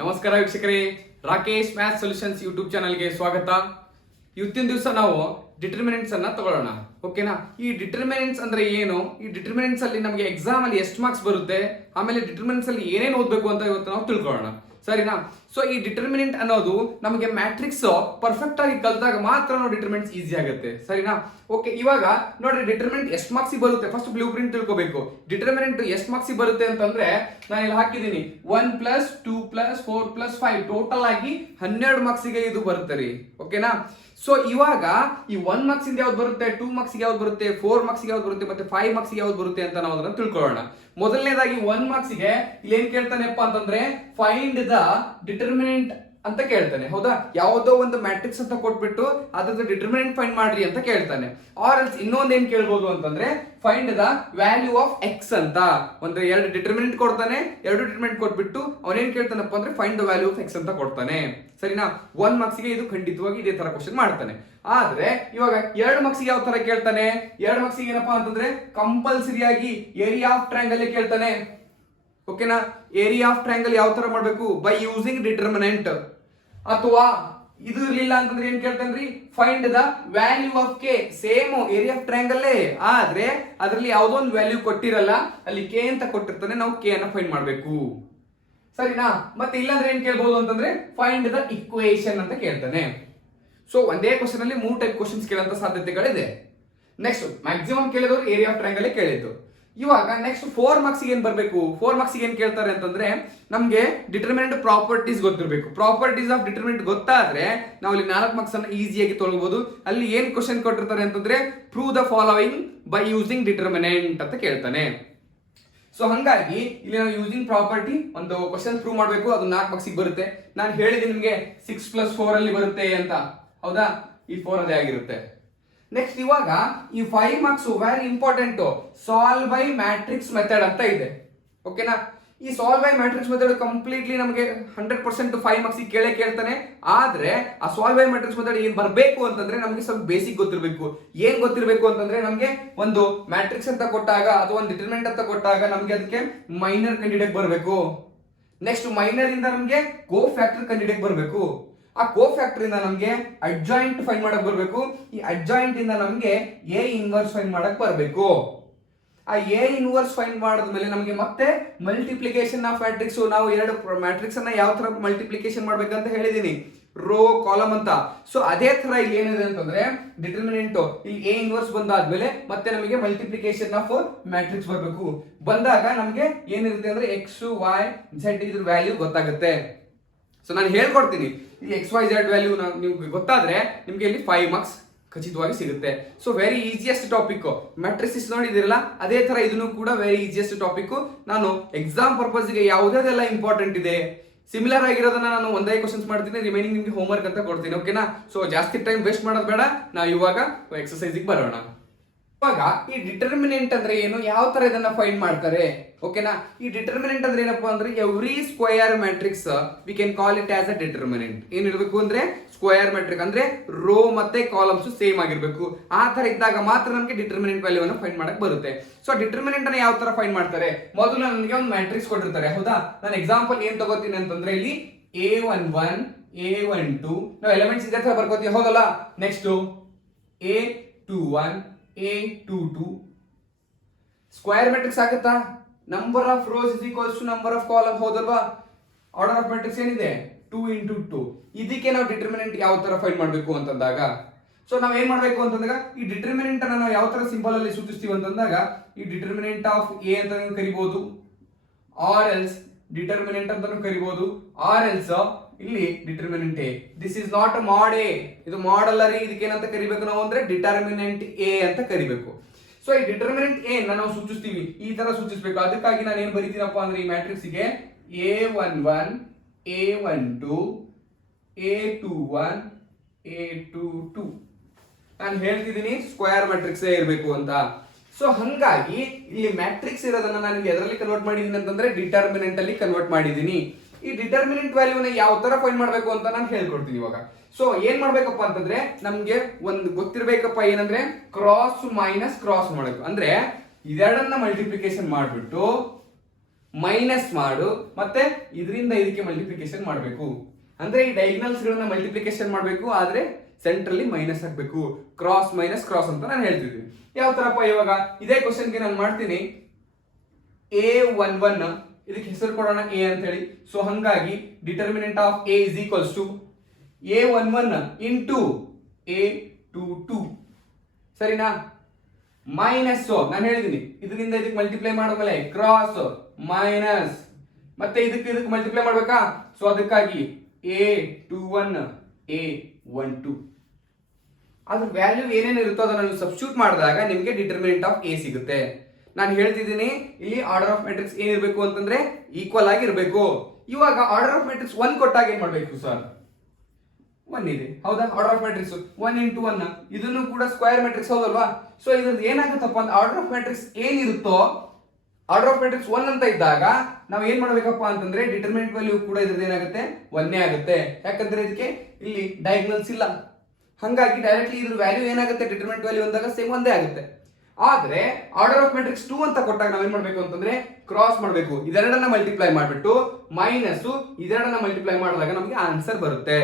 ನಮಸ್ಕಾರ ವೀಕ್ಷಕರೇ, Rakesh math solutions YouTube ಚಾನಲ್ಗೆ ಸ್ವಾಗತ. ಇವತ್ತಿನ ದಿವಸ ನಾವು ಡಿಟರ್ಮಿನೆಂಟ್ಸ್ ಅನ್ನ ತಗೊಳ್ಳೋಣ. ಓಕೆನಾ? ಈ ಡಿಟರ್ಮಿನೆಂಟ್ಸ್ ಅಂದ್ರೆ ಏನು, ಈ ಡಿಟರ್ಮಿನೆಂಟ್ಸ್ ಅಲ್ಲಿ ನಮಗೆ ಎಕ್ಸಾಮ್ ಅಲ್ಲಿ ಎಷ್ಟು ಮಾರ್ಕ್ಸ್ ಬರುತ್ತೆ, ಆಮೇಲೆ ಡಿಟರ್ಮಿನೆಂಟ್ಸ್ ಅಲ್ಲಿ ಏನೇನು ಓದಬೇಕು ಅಂತ ಇವತ್ತು ನಾವು ತಿಳ್ಕೊಳ್ಳೋಣ. ಸರಿನಾ? ಸೊ ಈ ಡಿಟರ್ಮಿನೆಂಟ್ ಅನ್ನೋದು ನಮಗೆ ಮ್ಯಾಟ್ರಿಕ್ಸ್ ಪರ್ಫೆಕ್ಟ್ ಆಗಿ ಕಲಿತಾಗ ಮಾತ್ರ ನಾವು ಡಿಟರ್ಮಿನೆಂಟ್ಸ್ ಈಸಿ ಆಗುತ್ತೆ. ಸರಿನಾ? ಓಕೆ, ಇವಾಗ ನೋಡ್ರಿ ಡಿಟರ್ಮಿನೆಂಟ್ ಎಷ್ಟು ಮಾರ್ಕ್ಸ್ ಬರುತ್ತೆ ಫಸ್ಟ್ ಬ್ಲೂ ಪ್ರಿಂಟ್ ತಿಳ್ಕೋಬೇಕು. ಡಿಟರ್ಮಿನೆಂಟ್ ಎಷ್ಟು ಮಾರ್ಕ್ಸ್ ಬರುತ್ತೆ ಅಂತಂದ್ರೆ ನಾನು ಇಲ್ಲಿ ಹಾಕಿದ್ದೀನಿ 1 + 2 + 4 + 5 ಟೋಟಲ್ ಆಗಿ 12 ಮಾರ್ಕ್ಸಿಗೆ ಇದು ಬರುತ್ತೆ ರೀ. ಓಕೆನಾ? ಸೊ ಇವಾಗ ಈ 1 ಮಾರ್ಕ್ಸ್ ಇಂದ ಯಾವ್ದು ಬರುತ್ತೆ, 2 ಮಾರ್ಕ್ಸ್ ಯಾವ್ದು ಬರುತ್ತೆ, 4 ಮಾರ್ಕ್ಸ್ ಯಾವ್ದು ಬರುತ್ತೆ, ಮತ್ತೆ 5 ಮಾರ್ಕ್ಸ್ ಯಾವ್ದು ಬರುತ್ತೆ ಅಂತ ನಾವು ಅದನ್ನ ತಿಳ್ಕೊಳ್ಳೋಣ. ಮೊದಲನೇದಾಗಿ 1 ಮಾರ್ಕ್ಸ್ಗೆ ಇಲ್ಲಿ ಏನ್ ಕೇಳ್ತಾನೆಪ್ಪ ಅಂತಂದ್ರೆ ಫೈಂಡ್ ದ ಡಿಟರ್ಮಿನೆಂಟ್ ಅಂತ ಕೇಳ್ತಾನೆ. ಹೌದಾ? ಯಾವುದೋ ಒಂದು ಮ್ಯಾಟ್ರಿಕ್ಸ್ ಅಂತ ಕೊಟ್ಬಿಟ್ಟು ಅದ್ರದ್ದು ಡಿಟರ್ಮಿನೆಂಟ್ ಫೈಂಡ್ ಮಾಡ್ರಿ ಅಂತ ಕೇಳ್ತಾನೆ. ಆರ್ ಎಲ್ಸ್ ಇನ್ನೊಂದು ಏನ್ ಕೇಳ್ಬೋದು ಅಂತಂದ್ರೆ find the value of X ಅಂತ. ಒಂದು ಎರಡು ಡಿಟರ್ಮಿನೆಂಟ್ ಕೊಡ್ತಾನೆ, ಎರಡು ಡಿಟರ್ಮಿನೆಂಟ್ ಕೊಟ್ಬಿಟ್ಟು ಅವನೇನ್ ಕೇಳ್ತಾನಪ್ಪ ಅಂದ್ರೆ find the value of X ಅಂತ ಕೊಡ್ತಾನೆ. ಸರಿನಾ? 1 ಮಾರ್ಕ್ಸ್ಗೆ ಇದು ಖಂಡಿತವಾಗಿ ಇದೇ ತರ ಕ್ವಶನ್ ಮಾಡ್ತಾನೆ. ಆದ್ರೆ ಇವಾಗ 2 ಮಾರ್ಕ್ಸ್ಗೆ ಯಾವ ತರ ಕೇಳ್ತಾನೆ, 2 ಮಾರ್ಕ್ಸ್ಗೆ ಏನಪ್ಪಾ ಅಂತಂದ್ರೆ ಕಂಪಲ್ಸರಿಯಾಗಿ ಏರಿಯಾ ಆಫ್ ಟ್ರಯಾಂಗಲ್ ಕೇಳ್ತಾನೆ. ಓಕೆನಾ? ಏರಿಯಾ ಆಫ್ ಟ್ರಯಾಂಗಲ್ ಯಾವ ತರ ಮಾಡ್ಬೇಕು, ಬೈ ಯೂಸಿಂಗ್ ಡಿಟರ್ಮಿನೆಂಟ್. ಅಥವಾ ಇದು ಇರ್ಲಿಲ್ಲ ಅಂತಂದ್ರೆ ಏನ್ ಕೇಳ್ತಾನ್ರಿ, find the value of K. Same area of triangle ಆದ್ರೆ ಅದರಲ್ಲಿ ಯಾವುದೋ ಒಂದು ವ್ಯಾಲ್ಯೂ ಕೊಟ್ಟಿರಲ್ಲ, ಅಲ್ಲಿ ಕೆ ಅಂತ ಕೊಟ್ಟಿರ್ತಾನೆ, ನಾವು ಕೆ ಅನ್ನ ಫೈಂಡ್ ಮಾಡ್ಬೇಕು. ಸರಿನಾ? ಮತ್ತೆ ಇಲ್ಲಾಂದ್ರೆ ಏನ್ ಕೇಳ್ಬಹುದು ಅಂತಂದ್ರೆ ಫೈಂಡ್ ದ ಇಕ್ವೇಶನ್ ಅಂತ ಕೇಳ್ತಾನೆ. ಸೊ ಒಂದೇ ಕ್ವಶನ್ ಅಲ್ಲಿ 3 ಟೈಪ್ ಕ್ವಶನ್ಸ್ ಕೇಳೋಂತ ಸಾಧ್ಯತೆಗಳಿದೆ. ನೆಕ್ಸ್ಟ್ ಮ್ಯಾಕ್ಸಿಮಮ್ ಕೇಳಿದವರು ಏರಿಯಾ ಆಫ್ ಟ್ರಯಾಂಗಲ್ ಕೇಳಿದ್ದು. ಇವಾಗ ನೆಕ್ಸ್ಟ್ 4 ಮಾರ್ಕ್ಸ್ ಏನ್ ಬರಬೇಕು, 4 ಮಾರ್ಕ್ಸ್ ಏನ್ ಕೇಳ್ತಾರೆ ಅಂತಂದ್ರೆ ನಮ್ಗೆ ಡಿಟರ್ಮಿನೆಂಟ್ ಪ್ರಾಪರ್ಟೀಸ್ ಗೊತ್ತಿರಬೇಕು. ಪ್ರಾಪರ್ಟೀಸ್ ಆಫ್ ಡಿಟರ್ಮಿನೆಂಟ್ ಗೊತ್ತಾದ್ರೆ ನಾವು ಇಲ್ಲಿ 4 ಮಾರ್ಕ್ಸ್ ಅನ್ನ ಈಸಿಯಾಗಿ ತೊಗೊಳ್ಬಹುದು. ಅಲ್ಲಿ ಏನ್ ಕ್ವಶನ್ ಕೊಟ್ಟಿರ್ತಾರೆ ಅಂತಂದ್ರೆ prove the following by using determinant ಅಂತ ಕೇಳ್ತಾನೆ. ಸೊ ಹಂಗಾಗಿ ಇಲ್ಲಿ ನಾವು ಯೂಸಿಂಗ್ ಪ್ರಾಪರ್ಟಿ ಒಂದು ಕ್ವಶನ್ ಪ್ರೂವ್ ಮಾಡಬೇಕು, ಅದು 4 ಮಾರ್ಕ್ಸ್ ಬರುತ್ತೆ. ನಾನು ಹೇಳಿದ್ದೀನಿ ನಿಮ್ಗೆ 6 + 4 ಅಲ್ಲಿ ಬರುತ್ತೆ ಅಂತ. ಹೌದಾ? ಈ 4 ಅದೇ ಆಗಿರುತ್ತೆ. ನೆಕ್ಸ್ಟ್ ಇವಾಗ ಈ 5 marks very important, solve by matrix method ಅಂತ ಇದೆ. ಓಕೆನಾ? ಈ solve by matrix method completely ನಮಗೆ 100% 5 ಮಾರ್ಕ್ಸ್ ಕೇಳ್ತಾನೆ. ಆದ್ರೆ ಆ ಸಾಲ್ವ್ ಬೈ ಮ್ಯಾಟ್ರಿಕ್ಸ್ ಮೆಥಡ್ ಏನ್ ಬರಬೇಕು ಅಂತಂದ್ರೆ ನಮಗೆ ಸ್ವಲ್ಪ ಬೇಸಿಕ್ ಗೊತ್ತಿರಬೇಕು. ಏನ್ ಗೊತ್ತಿರಬೇಕು ಅಂತಂದ್ರೆ ನಮಗೆ ಒಂದು ಮ್ಯಾಟ್ರಿಕ್ಸ್ ಅಂತ ಕೊಟ್ಟಾಗ ಅಥವಾ ಒಂದು ಡಿಟರ್ಮಿನೆಂಟ್ ಅಂತ ಕೊಟ್ಟಾಗ ನಮಗೆ ಅದಕ್ಕೆ ಮೈನರ್ ಕಂಡಿಡಿಯಕ್ ಬರಬೇಕು. ನೆಕ್ಸ್ಟ್ ಮೈನರ್ ಇಂದ ನಮಗೆ ಕೋ ಫ್ಯಾಕ್ಟರ್ ಕಂಡಿಡಿಯಕ್ ಬರಬೇಕು. ಆ ಕೋ ಫ್ಯಾಕ್ಟರ್ ಇಂದ ನಮಗೆ ಅಡ್ಜಾಯಿಂಟ್ ಫೈಂಡ್ ಮಾಡಕ್ ಬರಬೇಕು. ಈ ಅಡ್ಜಾಯಿಂಟ್ ಇಂದ ನಮಗೆ ಎ ಇನ್ವರ್ಸ್ ಫೈಂಡ್ ಮಾಡಕ್ ಬರಬೇಕು. ಆ ಎ ಇನ್ವರ್ಸ್ ಫೈಂಡ್ ಮಾಡಿದ್ಮೇಲೆ ನಮಗೆ ಮತ್ತೆ ಮಲ್ಟಿಪ್ಲಿಕೇಶನ್ ಆಫ್ ಮ್ಯಾಟ್ರಿಕ್ಸ್. ನಾವು ಎರಡು ಮ್ಯಾಟ್ರಿಕ್ಸ್ ಅನ್ನ ಯಾವ ತರ ಮಲ್ಟಿಪ್ಲಿಕೇಶನ್ ಮಾಡ್ಬೇಕಂತ ಹೇಳಿದೀನಿ, ರೋ ಕಾಲಮ್ ಅಂತ. ಸೊ ಅದೇ ತರ ಇಲ್ಲಿ ಏನಿದೆ ಅಂತಂದ್ರೆ ಡಿಟರ್ಮಿನೆಂಟ್ ಇಲ್ಲಿ ಎ ಇನ್ವರ್ಸ್ ಬಂದಾದ್ಮೇಲೆ ಮತ್ತೆ ನಮಗೆ ಮಲ್ಟಿಪ್ಲಿಕೇಶನ್ ಆಫ್ ಮ್ಯಾಟ್ರಿಕ್ಸ್ ಬರಬೇಕು. ಬಂದಾಗ ನಮಗೆ ಏನಿರುತ್ತೆ ಅಂದ್ರೆ ಎಕ್ಸ್ ವೈ ಝೆಡ್ ಇದ್ರ ವ್ಯಾಲ್ಯೂ ಗೊತ್ತಾಗುತ್ತೆ. ಸೊ ನಾನು ಹೇಳ್ಕೊಡ್ತೀನಿ, ಈ ಎಕ್ಸ್ ವೈ ಝೆಡ್ ವ್ಯಾಲ್ಯೂ ನಿಮ್ಗೆ ಗೊತ್ತಾದ್ರೆ ನಿಮ್ಗೆ ಇಲ್ಲಿ 5 ಮಾರ್ಕ್ಸ್ ಖಚಿತವಾಗಿ ಸಿಗುತ್ತೆ. So very easiest topic matrix ನೋಡಿದಿರಲ್ಲ, ಅದೇ ತರ ಇದನ್ನು ಕೂಡ ವೆರಿ ಈಸಿಯೆಸ್ಟ್ ಟಾಪಿಕ್. ನಾನು ಎಕ್ಸಾಮ್ ಪರ್ಪಸ್ ಗೆ ಯಾವುದೆಲ್ಲ ಇಂಪಾರ್ಟೆಂಟ್ ಇದೆ ಸಿಮಿಲರ್ ಆಗಿರೋದನ್ನ ನಾನು ಒಂದೇ ಕ್ವಶನ್ಸ್ ಮಾಡ್ತೀನಿ, ರಿಮೈನಿಂಗ್ ನಿಮ್ಗೆ ಹೋಮ್ ವರ್ಕ್ ಅಂತ ಕೊಡ್ತೀನಿ. ಓಕೆನಾ? ಸೊ ಜಾಸ್ತಿ ಟೈಮ್ ವೇಸ್ಟ್ ಮಾಡೋದು ಬೇಡ, ನಾವು ಇವಾಗ ಎಕ್ಸರ್ಸೈಸಿಗೆ ಬರೋಣ. ಇವಾಗ ಈ ಡಿಟರ್ಮಿನೆಂಟ್ ಅಂದ್ರೆ ಏನು, ಯಾವ ತರ ಇದನ್ನ ಫೈಂಡ್ ಮಾಡ್ತಾರೆ? ಓಕೆನಾ? ಈ ಡಿಟರ್ಮಿನೆಂಟ್ ಅಂದ್ರೆ ಏನಪ್ಪಾ ಅಂದ್ರೆ every square matrix we can call it as a determinant. ಏನಿರಬೇಕು ಅಂದ್ರೆ ಸ್ಕ್ವೇರ್ ಮ್ಯಾಟ್ರಿಕ್ಸ್ ಅಂದ್ರೆ ರೋ ಮತ್ತೆ ಕಾಲಮ್ಸ್ ಸೇಮ್ ಆಗಿರ್ಬೇಕು. ಆ ತರ ಇದ್ದಾಗ ಮಾತ್ರ ನಮಗೆ ಡಿಟರ್ಮಿನೆಂಟ್ ವ್ಯಾಲ್ಯೂ ಅನ್ನು ಫೈಂಡ್ ಮಾಡಕ್ ಬರುತ್ತೆ. ಸೊ ಡಿಟರ್ಮಿನೆಂಟ್ ಅನ್ನ ಯಾವ ತರ ಫೈಂಡ್ ಮಾಡ್ತಾರೆ, ಮೊದಲು ನನಗೆ ಒಂದು ಮ್ಯಾಟ್ರಿಕ್ಸ್ ಕೊಟ್ಟಿರ್ತಾರೆ. ಹೌದಾ? ನಾನು ಎಕ್ಸಾಂಪಲ್ ಏನ್ ತಗೋತೀನಿ ಅಂತಂದ್ರೆ ಇಲ್ಲಿ A11 A12 ನಾವು ಎಲಿಮೆಂಟ್ಸ್ ಇದೇ ತರ ಬರ್ಕೋತೀವಿ. ಹೌದಲ್ಲ? Next A21 A22 square matrix ಆಗುತ್ತಾ? Number of rows is equals to number of column. ಹೌದಲ್ವಾ? ಆರ್ಡರ್ ಆಫ್ ಮ್ಯಾಟ್ರಿಕ್ಸ್ ಏನಿದೆ 2 × 2. ಇದಕ್ಕೆ ನಾವು ಡಿಟರ್ಮಿನೆಂಟ್ ಯಾವ ತರ ಫೈಂಡ್ ಮಾಡಬೇಕು ಅಂತಂದಾಗ, ಸೊ ನಾವ್ ಏನ್ ಮಾಡ್ಬೇಕು ಅಂತಂದಾಗ ಈ ಡಿಟರ್ಮಿನೆಂಟ್ ಅನ್ನ ನಾವು ಯಾವ ತರ ಸಿಂಬಲ್ ಅಲ್ಲಿ ಸೂಚಿಸ್ತೀವಿ ಅಂತಂದಾಗ ಈ ಡಿಟರ್ಮಿನೆಂಟ್ ಆಫ್ ಎ ಅಂತ ಕರಿಬಹುದು, ಆರ್ ಎಲ್ಸ್ ಡಿಟರ್ಮಿನೆಂಟ್ ಅಂತಾನು ಕರಿಬಹುದು, ಆರ್ ಎಲ್ಸ್ ಇಲ್ಲಿ determinant A. This is not ಮಾಡ್ ಎ, ಇದು ಮಾಡ್ ಅಲ್ಲ ರೀ. ಇದಕ್ಕೆ ಏನಂತ ಕರಿಬೇಕು ನಾವು ಅಂದ್ರೆ ಡಿಟರ್ಮಿನೆಂಟ್ ಎ ಅಂತ ಕರಿಬೇಕು. ಸೊ ಈ ಡಿಟರ್ಮಿನೆಂಟ್ ಎ ನಾವು ಸೂಚಿಸ್ತೀವಿ, ಈ ತರ ಸೂಚಿಸಬೇಕು. ಅದಕ್ಕಾಗಿ ನಾನು ಏನ್ ಬರೀತೀನಪ್ಪ ಅಂದ್ರೆ ಈ ಮ್ಯಾಟ್ರಿಕ್ಸ್ ಗೆ A11 A12 A21 A22 ನಾನು ಹೇಳ್ತಿದ್ದೀನಿ ಸ್ಕ್ವೇರ್ ಮ್ಯಾಟ್ರಿಕ್ಸ್ ಇರಬೇಕು ಅಂತ. ಸೊ ಹಂಗಾಗಿ ಇಲ್ಲಿ ಮ್ಯಾಟ್ರಿಕ್ಸ್ ಇರೋದನ್ನ ನಾನು ಎದರಲ್ಲಿ ಕನ್ವರ್ಟ್ ಮಾಡಿದೀನಿ ಅಂತಂದ್ರೆ ಡಿಟರ್ಮಿನೆಂಟ್ ಅಲ್ಲಿ ಕನ್ವರ್ಟ್ ಮಾಡಿದೀನಿ. ಈ ಡಿಟರ್ಮಿನೆಂಟ್ ವ್ಯಾಲ್ಯೂನ ಯಾವ ತರ ಫೈಂಡ್ ಮಾಡಬೇಕು ಅಂತ ನಾನು ಹೇಳ್ಕೊಡ್ತೀನಿ ಇವಾಗ. ಸೊ ಏನ್ ಮಾಡ್ಬೇಕಪ್ಪ ಅಂತಂದ್ರೆ ನಮ್ಗೆ ಒಂದು ಗೊತ್ತಿರ್ಬೇಕಪ್ಪ, ಏನಂದ್ರೆ ಕ್ರಾಸ್ ಮೈನಸ್ ಕ್ರಾಸ್ ಮಾಡಬೇಕು. ಅಂದ್ರೆ ಇದೆರಡನ್ನ ಮಲ್ಟಿಪ್ಲಿಕೇಶನ್ ಮಾಡ್ಬಿಟ್ಟು ಮೈನಸ್ ಮಾಡು, ಮತ್ತೆ ಇದರಿಂದ ಇದಕ್ಕೆ ಮಲ್ಟಿಪ್ಲಿಕೇಶನ್ ಮಾಡಬೇಕು. ಅಂದ್ರೆ ಈ ಡೈಗ್ನಲ್ಸ್ ಗಳನ್ನ ಮಲ್ಟಿಪ್ಲಿಕೇಶನ್ ಮಾಡಬೇಕು, ಆದ್ರೆ ಸೆಂಟ್ರಲ್ಲಿ ಮೈನಸ್ ಹಾಕ್ಬೇಕು. ಕ್ರಾಸ್ ಮೈನಸ್ ಕ್ರಾಸ್ ಅಂತ ನಾನು ಹೇಳ್ತಿದ್ದೀನಿ. ಯಾವ ತರಪ್ಪ, ಇವಾಗ ಇದೇ ಕ್ವಶನ್ಗೆ ನಾನು ಮಾಡ್ತೀನಿ. A11 ಇದಕ್ಕೆ ಹೆಸರು ಕೊಡೋಣ A ಅಂತ ಹೇಳಿ. ಸೊ ಹಂಗಾಗಿ determinant of A is equals to A11 into A22. ಸರಿನಾ? ಮೈನಸ್ ನಾನು ಹೇಳಿದೀನಿ, ಇದರಿಂದ ಇದಕ್ಕೆ ಮಲ್ಟಿಪ್ಲೈ ಮಾಡಿದ್ಮೇಲೆ ಕ್ರಾಸ್ ಮೈನಸ್, ಮತ್ತೆ ಇದಕ್ಕೆ ಮಲ್ಟಿಪ್ಲೈ ಮಾಡ್ಬೇಕಾ? ಸೊ ಅದಕ್ಕಾಗಿ A21 A12 ಅದ್ರ ವ್ಯಾಲ್ಯೂ ಏನೇನು ಇರುತ್ತೋ ಅದನ್ನು ಸಬ್ಸ್ಟಿಟ್ಯೂಟ್ ಮಾಡಿದಾಗ ನಿಮಗೆ ಡಿಟರ್ಮಿನೆಂಟ್ ಆಫ್ A ಸಿಗುತ್ತೆ. ನಾನು ಹೇಳ್ತಿದ್ದೀನಿ ಇಲ್ಲಿ ಆರ್ಡರ್ ಆಫ್ ಮ್ಯಾಟ್ರಿಕ್ಸ್ ಏನಿರಬೇಕು ಅಂತಂದ್ರೆ ಈಕ್ವಲ್ ಆಗಿರಬೇಕು. ಇವಾಗ ಆರ್ಡರ್ ಆಫ್ ಮ್ಯಾಟ್ರಿಕ್ಸ್ 1 ಕೊಟ್ಟಾಗ ಏನ್ ಮಾಡಬೇಕು ಸರ್? 1 ಇದೆ, ಹೌದಾ? ಆರ್ಡರ್ ಆಫ್ ಮ್ಯಾಟ್ರಿಕ್ಸ್ 1 ಇಂಟು 1 ಇದನ್ನು ಕೂಡ ಸ್ಕ್ವೇರ್ ಮ್ಯಾಟ್ರಿಕ್ಸ್, ಹೌದಲ್ವಾ? ಸೊ ಇದ್ರದ್ದು ಏನಾಗುತ್ತಪ್ಪ ಅಂತ ಆರ್ಡರ್ ಆಫ್ ಮ್ಯಾಟ್ರಿಕ್ಸ್ ಏನಿರುತ್ತೋ, ಆರ್ಡರ್ ಆಫ್ ಮ್ಯಾಟ್ರಿಕ್ಸ್ 1 ಅಂತ ಇದ್ದಾಗ ನಾವು ಏನ್ ಮಾಡ್ಬೇಕಪ್ಪ ಅಂತಂದ್ರೆ ಡಿಟರ್ಮಿನೆಂಟ್ ವ್ಯಾಲ್ಯೂ ಕೂಡ ಇದ್ರದ್ದು ಏನಾಗುತ್ತೆ? 1 ಆಗುತ್ತೆ. ಯಾಕಂದ್ರೆ ಇದಕ್ಕೆ ಇಲ್ಲಿ ಡಯಾಗ್ನಲ್ಸ್ ಇಲ್ಲ, ಹಂಗಾಗಿ ಡೈರೆಕ್ಟ್ಲಿ ಇದ್ರ ವ್ಯಾಲ್ಯೂ ಏನಾಗುತ್ತೆ? ಡಿಟರ್ಮಿನೆಂಟ್ ವ್ಯಾಲ್ಯೂ ಅಂದಾಗ ಸೇಮ್ ಒಂದೇ ಆಗುತ್ತೆ. ಆದ್ರೆ ಆರ್ಡರ್ ಆಫ್ ಮ್ಯಾಟ್ರಿಕ್ಸ್ 2 ಅಂತ ಕೊಟ್ಟಾಗ ನಾವೇನ್ ಮಾಡ್ಬೇಕು ಅಂತಂದ್ರೆ ಕ್ರಾಸ್ ಮಾಡಬೇಕು. ಇದೆರಡನ್ನ ಮಲ್ಟಿಪ್ಲೈ ಮಾಡಿಬಿಟ್ಟು ಮೈನಸ್ ಇದೆರಡನ್ನ ಮಲ್ಟಿಪ್ಲೈ ಮಾಡಿದಾಗ ನಮಗೆ ಆನ್ಸರ್ ಬರುತ್ತೆ.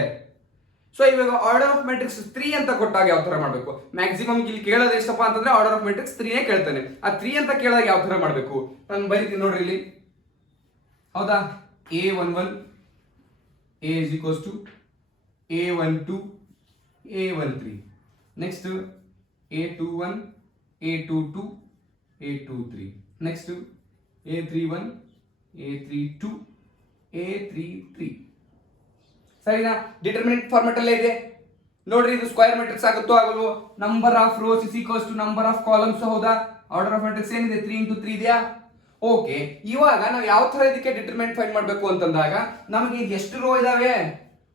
ಸೊ ಇವಾಗ ಆರ್ಡರ್ ಆಫ್ ಮ್ಯಾಟ್ರಿಕ್ಸ್ 3 ಅಂತ ಕೊಟ್ಟಾಗ ಯಾವ ತರ ಮಾಡಬೇಕು? ಮ್ಯಾಕ್ಸಿಮಮ್ ಇಲ್ಲಿ ಕೇಳೋದು ಎಷ್ಟಪ್ಪ ಅಂತಂದ್ರೆ ಆರ್ಡರ್ ಆಫ್ ಮ್ಯಾಟ್ರಿಕ್ಸ್ 3 ಕೇಳ್ತಾನೆ. ಆ 3 ಅಂತ ಕೇಳಿದಾಗ ಯಾವ ತರ ಮಾಡಬೇಕು ನಾನು ಬರೀತೀನಿ ನೋಡ್ರಿ ಇಲ್ಲಿ, ಹೌದಾ? A11 A is equals to A12 A13, next A21 A22 A23, next A31 A32 A33. ಸರಿನಾ? ಡಿಟರ್ಮಿನೆಂಟ್ ಫಾರ್ಮೆಟ್ ಅಲ್ಲೇ ಇದೆ ನೋಡ್ರಿ. ಇದು ಸ್ಕ್ವೇರ್ ಮ್ಯಾಟ್ರಿಕ್ಸ್ ಆಗುತ್ತೋ ಆಗಲ್ವೋ? Number of rows is equals to number of columns, ಹೌದಾ? ಆರ್ಡರ್ ಆಫ್ ಮ್ಯಾಟ್ರಿಕ್ಸ್ ಏನಿದೆ? 3 into 3 ಇದೆಯಾ? ಓಕೆ. ಇವಾಗ ನಾವು ಯಾವ ತರ ಇದಕ್ಕೆ ಡಿಟರ್ಮಿನೆಂಟ್ ಫೈಂಡ್ ಮಾಡಬೇಕು ಅಂತಂದಾಗ ನಮಗೆ ಎಷ್ಟು ರೋ ಇದಾವೆ?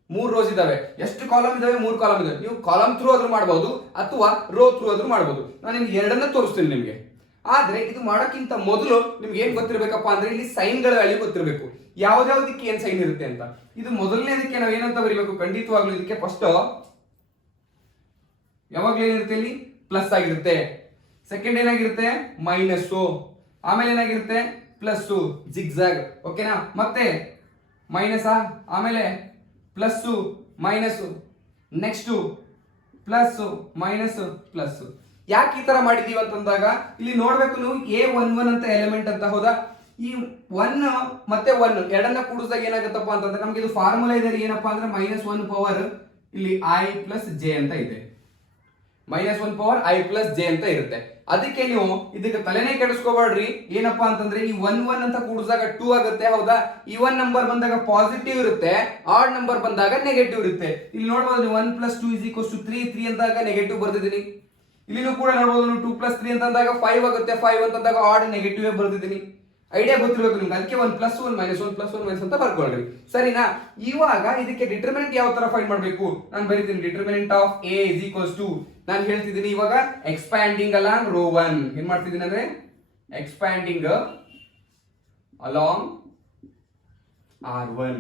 3 ರೋಸ್ ಇದಾವೆ. ಎಷ್ಟು ಕಾಲಮ್ ಇದಾವೆ? 3 ಕಾಲಮ್ ಇದಾವೆ. ನೀವು ಕಾಲಮ್ ಥ್ರೂ ಆದ್ರೂ ಮಾಡಬಹುದು ಅಥವಾ ರೋ ಥ್ರೂ ಆದ್ರೂ ಮಾಡಬಹುದು. ನಾನು ನಿಮ್ಗೆ ಎರಡನ್ನ ತೋರಿಸ್ತೀನಿ ನಿಮಗೆ. ಆದ್ರೆ ಇದು ಮಾಡೋಕ್ಕಿಂತ ಮೊದಲು ನಿಮ್ಗೆ ಏನ್ ಗೊತ್ತಿರಬೇಕಪ್ಪ ಅಂದ್ರೆ ಇಲ್ಲಿ ಸೈನ್ ಗಳ ವ್ಯಾಲ್ಯೂ ಗೊತ್ತಿರಬೇಕು. ಯಾವ್ದಾವ್ದಕ್ಕೆ ಏನ್ ಸೈನ್ ಇರುತ್ತೆ ಅಂತ. ಇದು ಮೊದಲನೇದಕ್ಕೆ ನಾವು ಏನಂತ ಬರೀಬೇಕು? ಖಂಡಿತವಾಗ್ಲೂ ಇದಕ್ಕೆ ಫಸ್ಟ್ ಯಾವಾಗ್ಲೂ ಏನಿರುತ್ತೆ? ಇಲ್ಲಿ ಪ್ಲಸ್ ಆಗಿರುತ್ತೆ. ಸೆಕೆಂಡ್ ಏನಾಗಿರುತ್ತೆ? ಮೈನಸ್. ಆಮೇಲೆ ಏನಾಗಿರುತ್ತೆ? Plus zigzag. ಓಕೆನಾ? ಮತ್ತೆ ಮೈನಸ್, ಆಮೇಲೆ plus minus, next plus minus plus. ಯಾಕೆ ಈ ತರ ಮಾಡಿದೀವಿ ಅಂತಂದಾಗ ಇಲ್ಲಿ ನೋಡ್ಬೇಕು ನೀವು A11 ಅಂತ ಎಲಿಮೆಂಟ್ ಅಂತ, ಹೌದಾ? ಈ 1 ಮತ್ತೆ 1 ಎರಡನ್ನ ಕೂಡಿಸಿದಾಗ ಏನಾಗುತ್ತಪ್ಪ ಅಂತಂದ್ರೆ ನಮ್ಗೆ ಇದು ಫಾರ್ಮುಲಾ ಇದೆ ಏನಪ್ಪಾ ಅಂದ್ರೆ -1 ಪವರ್ ಇಲ್ಲಿ I ಪ್ಲಸ್ ಜೆ ಅಂತ ಇದೆ. -1 ಪವರ್ I ಪ್ಲಸ್ ಜೆ ಅಂತ ಇರುತ್ತೆ. ಅದಕ್ಕೆ ನೀವು ಇದಕ್ಕೆ ತಲೆನೇ ಕೆಡಿಸ್ಕೋಬೇಡ್ರಿ. ಏನಪ್ಪಾ ಅಂತಂದ್ರೆ ಈ 1 ಅಂತ ಕೂಡಿಸಿದಾಗ 2 ಆಗುತ್ತೆ, ಹೌದಾ? ಈವನ್ ನಂಬರ್ ಬಂದಾಗ ಪಾಸಿಟಿವ್ ಇರುತ್ತೆ, ಆಡ್ ನಂಬರ್ ಬಂದಾಗ ನೆಗೆಟಿವ್ ಇರುತ್ತೆ. ಇಲ್ಲಿ ನೋಡಬಹುದು ನೀವು 1 + 2 = 3 ಅಂದಾಗ ನೆಗೆಟಿವ್ ಬರ್ತಿದ್ದೀನಿ. ಇಲ್ಲಿನೂ ಕೂಡ ನೋಡಬಹುದು 2 + 3 ಅಂತಂದಾಗ 5 ಆಗುತ್ತೆ, 5 ಅಂತಂದಾಗ ಆಡ್ ನೆಗೆಟಿವ್ ಬರ್ತಿದ್ದೀನಿ. ಐಡಿಯಾ ಗೊತ್ತಿರಬೇಕು ನಿಮ್ಗೆ. ಅದಕ್ಕೆ 1 + 1 -1 + 1 ಅಂತ ಬರ್ಕೊಳ್ರಿ. ಸರಿನಾ? ಇವಾಗ ಇದಕ್ಕೆ ಡಿಟರ್ಮಿನೆಂಟ್ ಯಾವ ತರ ಫೈಂಡ್ ಮಾಡಬೇಕು ನಾನು ಬರೀತೀನಿ. Determinant of A is equals to ನಾನು ಹೇಳ್ತಿದ್ದೀನಿ ಇವಾಗ ಎಕ್ಸ್ಪ್ಯಾಂಡಿಂಗ್ ಅಲಾಂಗ್ ರೋ 1. ಏನ್ ಮಾಡ್ತಿದ್ದೀನಿ ಅಂದ್ರೆ ಎಕ್ಸ್ಪ್ಯಾಂಡಿಂಗ್ ಅಲಾಂಗ್ R1.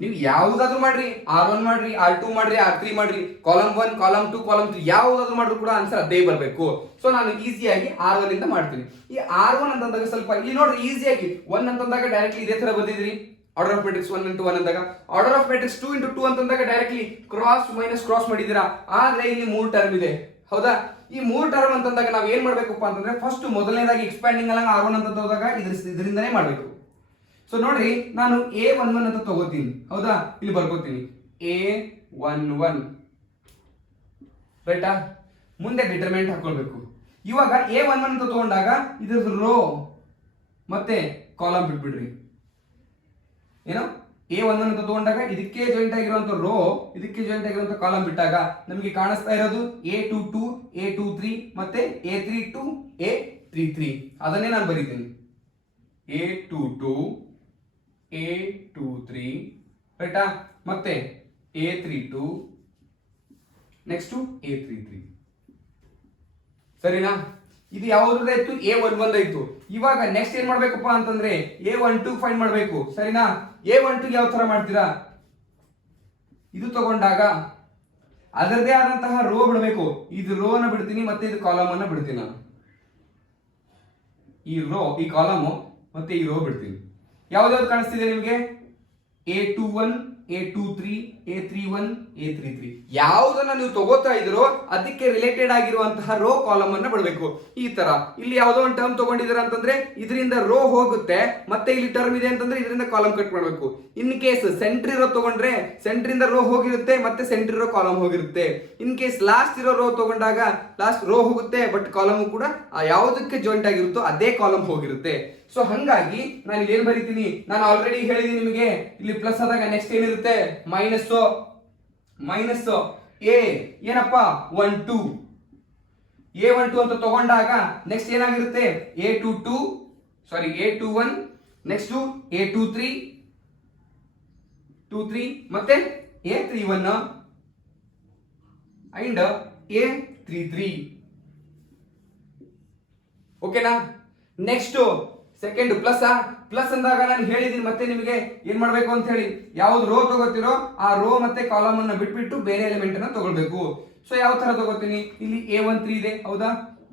ನೀವು ಯಾವ್ದಾದ್ರು ಮಾಡ್ರಿ, R1 ಮಾಡ್ರಿ, R2 ಮಾಡ್ರಿ, R3 ಮಾಡ್ರಿ, ಕಾಲಮ್ 1 ಕಾಲಮ್ 2 ಕಾಲಮ್ 3 ಯಾವ್ದಾದ್ರು ಮಾಡಿದ್ರು ಕೂಡ ಆನ್ಸರ್ ಅದೇ ಬರಬೇಕು. ಸೊ ನಾನು ಈಸಿಯಾಗಿ R1 ಇಂದ ಮಾಡ್ತೀನಿ. ಈ R1 ಅಂತಂದಾಗ ಸ್ವಲ್ಪ ಇಲ್ಲಿ ನೋಡ್ರಿ ಈಸಿಯಾಗಿ 1 ಅಂತಂದಾಗ ಡೈರೆಕ್ಟ್ಲಿ ಇದೇ ತರ ಬರ್ದಿದ್ರಿ. ಆರ್ಡರ್ ಆಫ್ ಮ್ಯಾಟ್ರಿಕ್ಸ್ 1 ಇಂಟು 1 ಅಂದಾಗ, ಆರ್ಡರ್ ಆಫ್ ಮ್ಯಾಟ್ರಿಕ್ಸ್ 2 ಇಂಟು 2 ಅಂತಂದಾಗ ಡೈರೆಕ್ಟ್ಲಿ ಕ್ರಾಸ್ ಮೈನಸ್ ಕ್ರಾಸ್ ಮಾಡಿದೀರಾ. ಆದ್ರೆ ಇಲ್ಲಿ 3 ಟರ್ಮ್ ಇದೆ, ಹೌದಾ? ಈ 3 ಟರ್ಮ್ ಅಂತಂದಾಗ ನಾವು ಏನ್ ಮಾಡ್ಬೇಕಪ್ಪ ಅಂತಂದ್ರೆ ಫಸ್ಟ್ ಮೊದಲನೇದಾಗಿ ಎಕ್ಸ್ಪ್ಯಾಂಡಿಂಗ್ ಅಲಾಂಗ್ R1 ಅಂತ ಹೋದಾಗ ಇದರಿಂದನೇ ಮಾಡ್ಬೇಕು. ಸೊ ನೋಡ್ರಿ ನಾನು A11 ಅಂತ ತಗೋತೀನಿ, ಹೌದಾ? ಇಲ್ಲಿ ಬರ್ಕೋತೀನಿ A11, ರೈಟಾ? ಮುಂದೆ ಡಿಟರ್ಮಿನೆಂಟ್ ಹಾಕೊಳ್ಬೇಕು. ಇವಾಗ A11 ಅಂತ ತಗೊಂಡಾಗ ಇದ್ರದ್ದು ರೋ ಮತ್ತೆ ಕಾಲಮ್ ಬಿಟ್ಬಿಡ್ರಿ. ಏನೋ A11 ಅಂತ ತಗೊಂಡಾಗ ಇದಕ್ಕೆ ಜಾಯಿಂಟ್ ಆಗಿರುವಂತ ರೋ, ಇದಕ್ಕೆ ಜಾಯಿಂಟ್ ಆಗಿರುವಂತ ಕಾಲಮ್ ಬಿಟ್ಟಾಗ ನಮಗೆ ಕಾಣಿಸ್ತಾ ಇರೋದು A22 A23 ಮತ್ತೆ A32 A33. ಅದನ್ನೇ ನಾನು ಬರೀತೀನಿ. A22 A23, ರೈಟಾ? ಮತ್ತೆ A32, ನೆಕ್ಸ್ಟ್ A33. ಸರಿನಾ? ಇದು ಯಾವ್ದು ಇತ್ತು? A11 ಇತ್ತು. ಇವಾಗ ನೆಕ್ಸ್ಟ್ ಏನ್ ಮಾಡ್ಬೇಕಪ್ಪ ಅಂತಂದ್ರೆ A12 ಫೈಂಡ್ ಮಾಡ್ಬೇಕು. ಸರಿನಾ? A12 ಯಾವ ತರ ಮಾಡ್ತೀರಾ? ಇದು ತಗೊಂಡಾಗ ಅದರದೇ ಆದಂತಹ ರೋ ಬಿಡಬೇಕು. ಇದು ರೋ ಅನ್ನ ಬಿಡ್ತೀನಿ, ಮತ್ತೆ ಇದು ಕಾಲಮ್ ಅನ್ನ ಬಿಡ್ತೀನಿ. ನಾನು ಈ ರೋ, ಈ ಕಾಲಮ್ ಮತ್ತೆ ಈ ರೋ ಬಿಡ್ತೀನಿ. ಯಾವ್ದಾವ್ದು ಕಾಣಿಸ್ತಿದೆ ನಿಮಗೆ? A21, A23, A31, A33 ಯಾವುದನ್ನ ನೀವು ತಗೋತಾ ಇದ್ರೋ ಅದಕ್ಕೆ ರಿಲೇಟೆಡ್ ಆಗಿರುವಂತಹ ರೋ ಕಾಲಮ್ ಅನ್ನ ಬಿಡಬೇಕು. ಈ ತರ ಇಲ್ಲಿ ಯಾವುದೋ ಒಂದು ಟರ್ಮ್ ತಗೊಂಡಿದ್ದೀರಾ ಅಂತಂದ್ರೆ ಇದರಿಂದ ರೋ ಹೋಗುತ್ತೆ, ಮತ್ತೆ ಇಲ್ಲಿ ಟರ್ಮ್ ಇದೆ ಅಂತಂದ್ರೆ ಇದರಿಂದ ಕಾಲಮ್ ಕಟ್ ಮಾಡಬೇಕು. ಇನ್ ಕೇಸ್ ಸೆಂಟ್ರ್ ಇರೋ ತಗೊಂಡ್ರೆ ಸೆಂಟ್ರ್ ಇಂದ ರೋ ಹೋಗಿರುತ್ತೆ, ಮತ್ತೆ ಸೆಂಟ್ರ್ ಇರೋ ಕಾಲಮ್ ಹೋಗಿರುತ್ತೆ. ಇನ್ ಕೇಸ್ ಲಾಸ್ಟ್ ಇರೋ ರೋ ತಗೊಂಡಾಗ ಲಾಸ್ಟ್ ರೋ ಹೋಗುತ್ತೆ, ಬಟ್ ಕಾಲಮ್ ಕೂಡ ಯಾವುದಕ್ಕೆ ಜಾಯಿಂಟ್ ಆಗಿರುತ್ತೋ ಅದೇ ಕಾಲಮ್ ಹೋಗಿರುತ್ತೆ. ಸೊ ಹಂಗಾಗಿ ನಾನು ಇಲ್ಲಿ ಏನ್ ಬರೀತೀನಿ, ನಾನು ಆಲ್ರೆಡಿ ಹೇಳಿದೀನಿ ನಿಮಗೆ, ಇಲ್ಲಿ ಪ್ಲಸ್ ಆದಾಗ ನೆಕ್ಸ್ಟ್ ಏನಿರುತ್ತೆ ಮೈನಸ್ ಎ ಏನಪ್ಪ 1 2 A12 ಅಂತ ತಗೊಂಡಾಗ ನೆಕ್ಸ್ಟ್ ಏನಾಗಿರುತ್ತೆ A21 ನೆಕ್ಸ್ಟ್ A23 ಮತ್ತೆ A31 ಅಂಡ್ A33. ಓಕೆನಾ? ನೆಕ್ಸ್ಟ್ ಸೆಕೆಂಡ್ ಪ್ಲಸ್ ಅಂದಾಗ ನಾನು ಹೇಳಿದೀನಿ ಮತ್ತೆ ನಿಮಗೆ ಏನ್ ಮಾಡ್ಬೇಕು ಅಂತ ಹೇಳಿ, ಯಾವ್ದು ರೋ ತಗೋತಿರೋ ಆ ರೋ ಮತ್ತೆ ಕಾಲಮ್ ಅನ್ನ ಬಿಟ್ಬಿಟ್ಟು ಬೇರೆ ಎಲಿಮೆಂಟ್ ಅನ್ನ ತಗೊಳ್ಬೇಕು. ಸೊ ಯಾವ ತರ ತಗೋತೀನಿ, ಇಲ್ಲಿ A13 ಇದೆ ಹೌದಾ,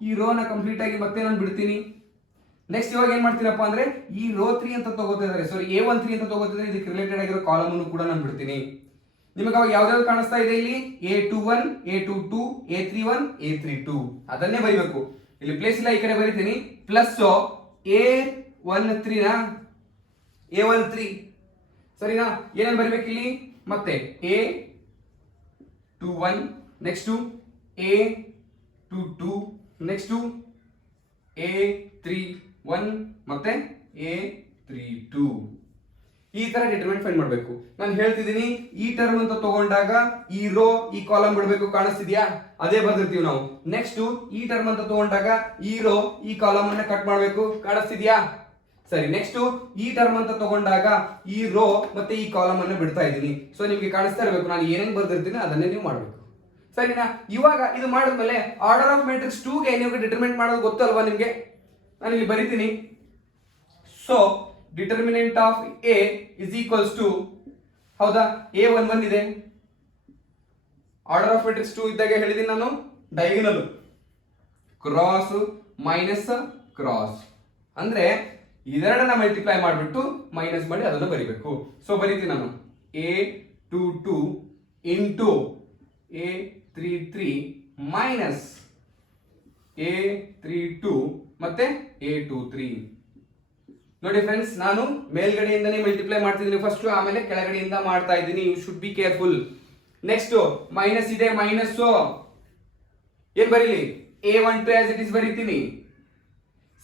ಈ ರೋ ನ ಕಂಪ್ಲೀಟ್ ಆಗಿ ಮತ್ತೆ ನಾನು ಬಿಡ್ತೀನಿ. ನೆಕ್ಸ್ಟ್ ಇವಾಗ ಏನ್ ಮಾಡ್ತೀನಪ್ಪ ಅಂದ್ರೆ ಈ ರೋ 3 ಅಂತ ತಗೋತಿದ್ದಾರೆ, A13 ಅಂತ ತಗೋತಿದ್ರೆ ಇದಕ್ಕೆ ರಿಲೇಟೆಡ್ ಆಗಿರೋ ಕಾಲಮ್ ಅನ್ನು ಕೂಡ ನಾನು ಬಿಡ್ತೀನಿ. ನಿಮಗೆ ಅವಾಗ ಯಾವ್ದಾವ್ದು ಕಾಣಿಸ್ತಾ ಇದೆ, ಇಲ್ಲಿ A21, A22, A31, A32 ಅದನ್ನೇ ಬರೀಬೇಕು. ಇಲ್ಲಿ ಪ್ಲೇಸ್ ಇಲ್ಲ, ಈ ಕಡೆ ಬರೀತೀನಿ. ಪ್ಲಸ್ A13 ಸರಿನಾ? ಏನೇನು ಬರೀಬೇಕು ಇಲ್ಲಿ, ಮತ್ತೆ A21 next A22 next A31 ಮತ್ತೆ A32 ಈ ತರ ಡಿಟರ್ಮಿನೆಂಟ್ ಫೈಂಡ್ ಮಾಡಬೇಕು. ನಾನು ಹೇಳ್ತಿದ್ದೀನಿ ಈ ಟರ್ಮ್ ಅಂತ ತಗೊಂಡಾಗ ಈ ರೋ ಈ ಕಾಲಮ್ ಬಿಡಬೇಕು, ಕಾಣಿಸ್ತಿದ್ಯಾ? ಅದೇ ಬರ್ದಿರ್ತೀವಿ ನಾವು. ನೆಕ್ಸ್ಟ್ ಈ ಟರ್ಮ್ ಅಂತ ತಗೊಂಡಾಗ ಈ ರೋ ಈ ಕಾಲಮ್ ಅನ್ನ ಕಟ್ ಮಾಡಬೇಕು, ಕಾಣಿಸ್ತಿದ್ಯಾ? ಸರಿ. ನೆಕ್ಸ್ಟ್ ಈ ಟರ್ಮ್ ಅಂತ ತಗೊಂಡಾಗ ಈ ರೋ ಮತ್ತೆ ಈ ಕಾಲಮ್ ಅನ್ನ ಬಿಡ್ತಾ ಇದ್ದೀನಿ. ಸೊ ನಿಮ್ಗೆ ಕಾಣಿಸ್ತಾ ಇರಬೇಕು ನಾನು ಏನೇನು ಬರ್ದಿರ್ತೀನಿ ಅದನ್ನೇ ನೀವು ಮಾಡಬೇಕು. ಸರಿನಾ? ಇವಾಗ ಇದು ಮಾಡಿದ್ಮೇಲೆ ಆರ್ಡರ್ ಆಫ್ ಮ್ಯಾಟ್ರಿಕ್ಸ್ 2 ಗೆ ನೀವು ಡಿಟರ್ಮಿನೆಂಟ್ ಮಾಡೋದು ಗೊತ್ತಲ್ವಾ ನಿಮ್ಗೆ? ನಾನು ಇಲ್ಲಿ ಬರೀತೀನಿ. So determinant of A is equals to ಹೌದಾ, A11 ಇದೆ. ಆರ್ಡರ್ ಆಫ್ ಮ್ಯಾಟ್ರಿಕ್ಸ್ 2 ಇದ್ದಾಗ ಹೇಳಿದೀನಿ ನಾನು, ಡಯಾಗೋನಲ್ ಕ್ರಾಸ್ ಮೈನಸ್ ಕ್ರಾಸ್ ಅಂದ್ರೆ ಇದೆರಡನ್ನ ಮಲ್ಟಿಪ್ಲೈ ಮಾಡಿಬಿಟ್ಟು ಮೈನಸ್ ಮಾಡಿ ಅದನ್ನು ಬರಿಬೇಕು. ಸೊ ಬರೀತೀನಿ ನಾನು A22 into A33 minus A32 ಮತ್ತೆ A23. ನೋಡಿ ಫ್ರೆಂಡ್ಸ್, ನಾನು ಮೇಲ್ಗಡೆಯಿಂದನೇ ಮಲ್ಟಿಪ್ಲೈ ಮಾಡ್ತಿದ್ದೀನಿ ಫಸ್ಟ್, ಆಮೇಲೆ ಕೆಳಗಡೆಯಿಂದ ಮಾಡ್ತಾ ಇದ್ದೀನಿ. You should be careful. Next minus ಇದೆ, ಮೈನಸ್ ಏನ್ ಬರೀಲಿ, A12 ಆಸ್ ಇಟ್ ಇಸ್ ಬರೀತೀನಿ.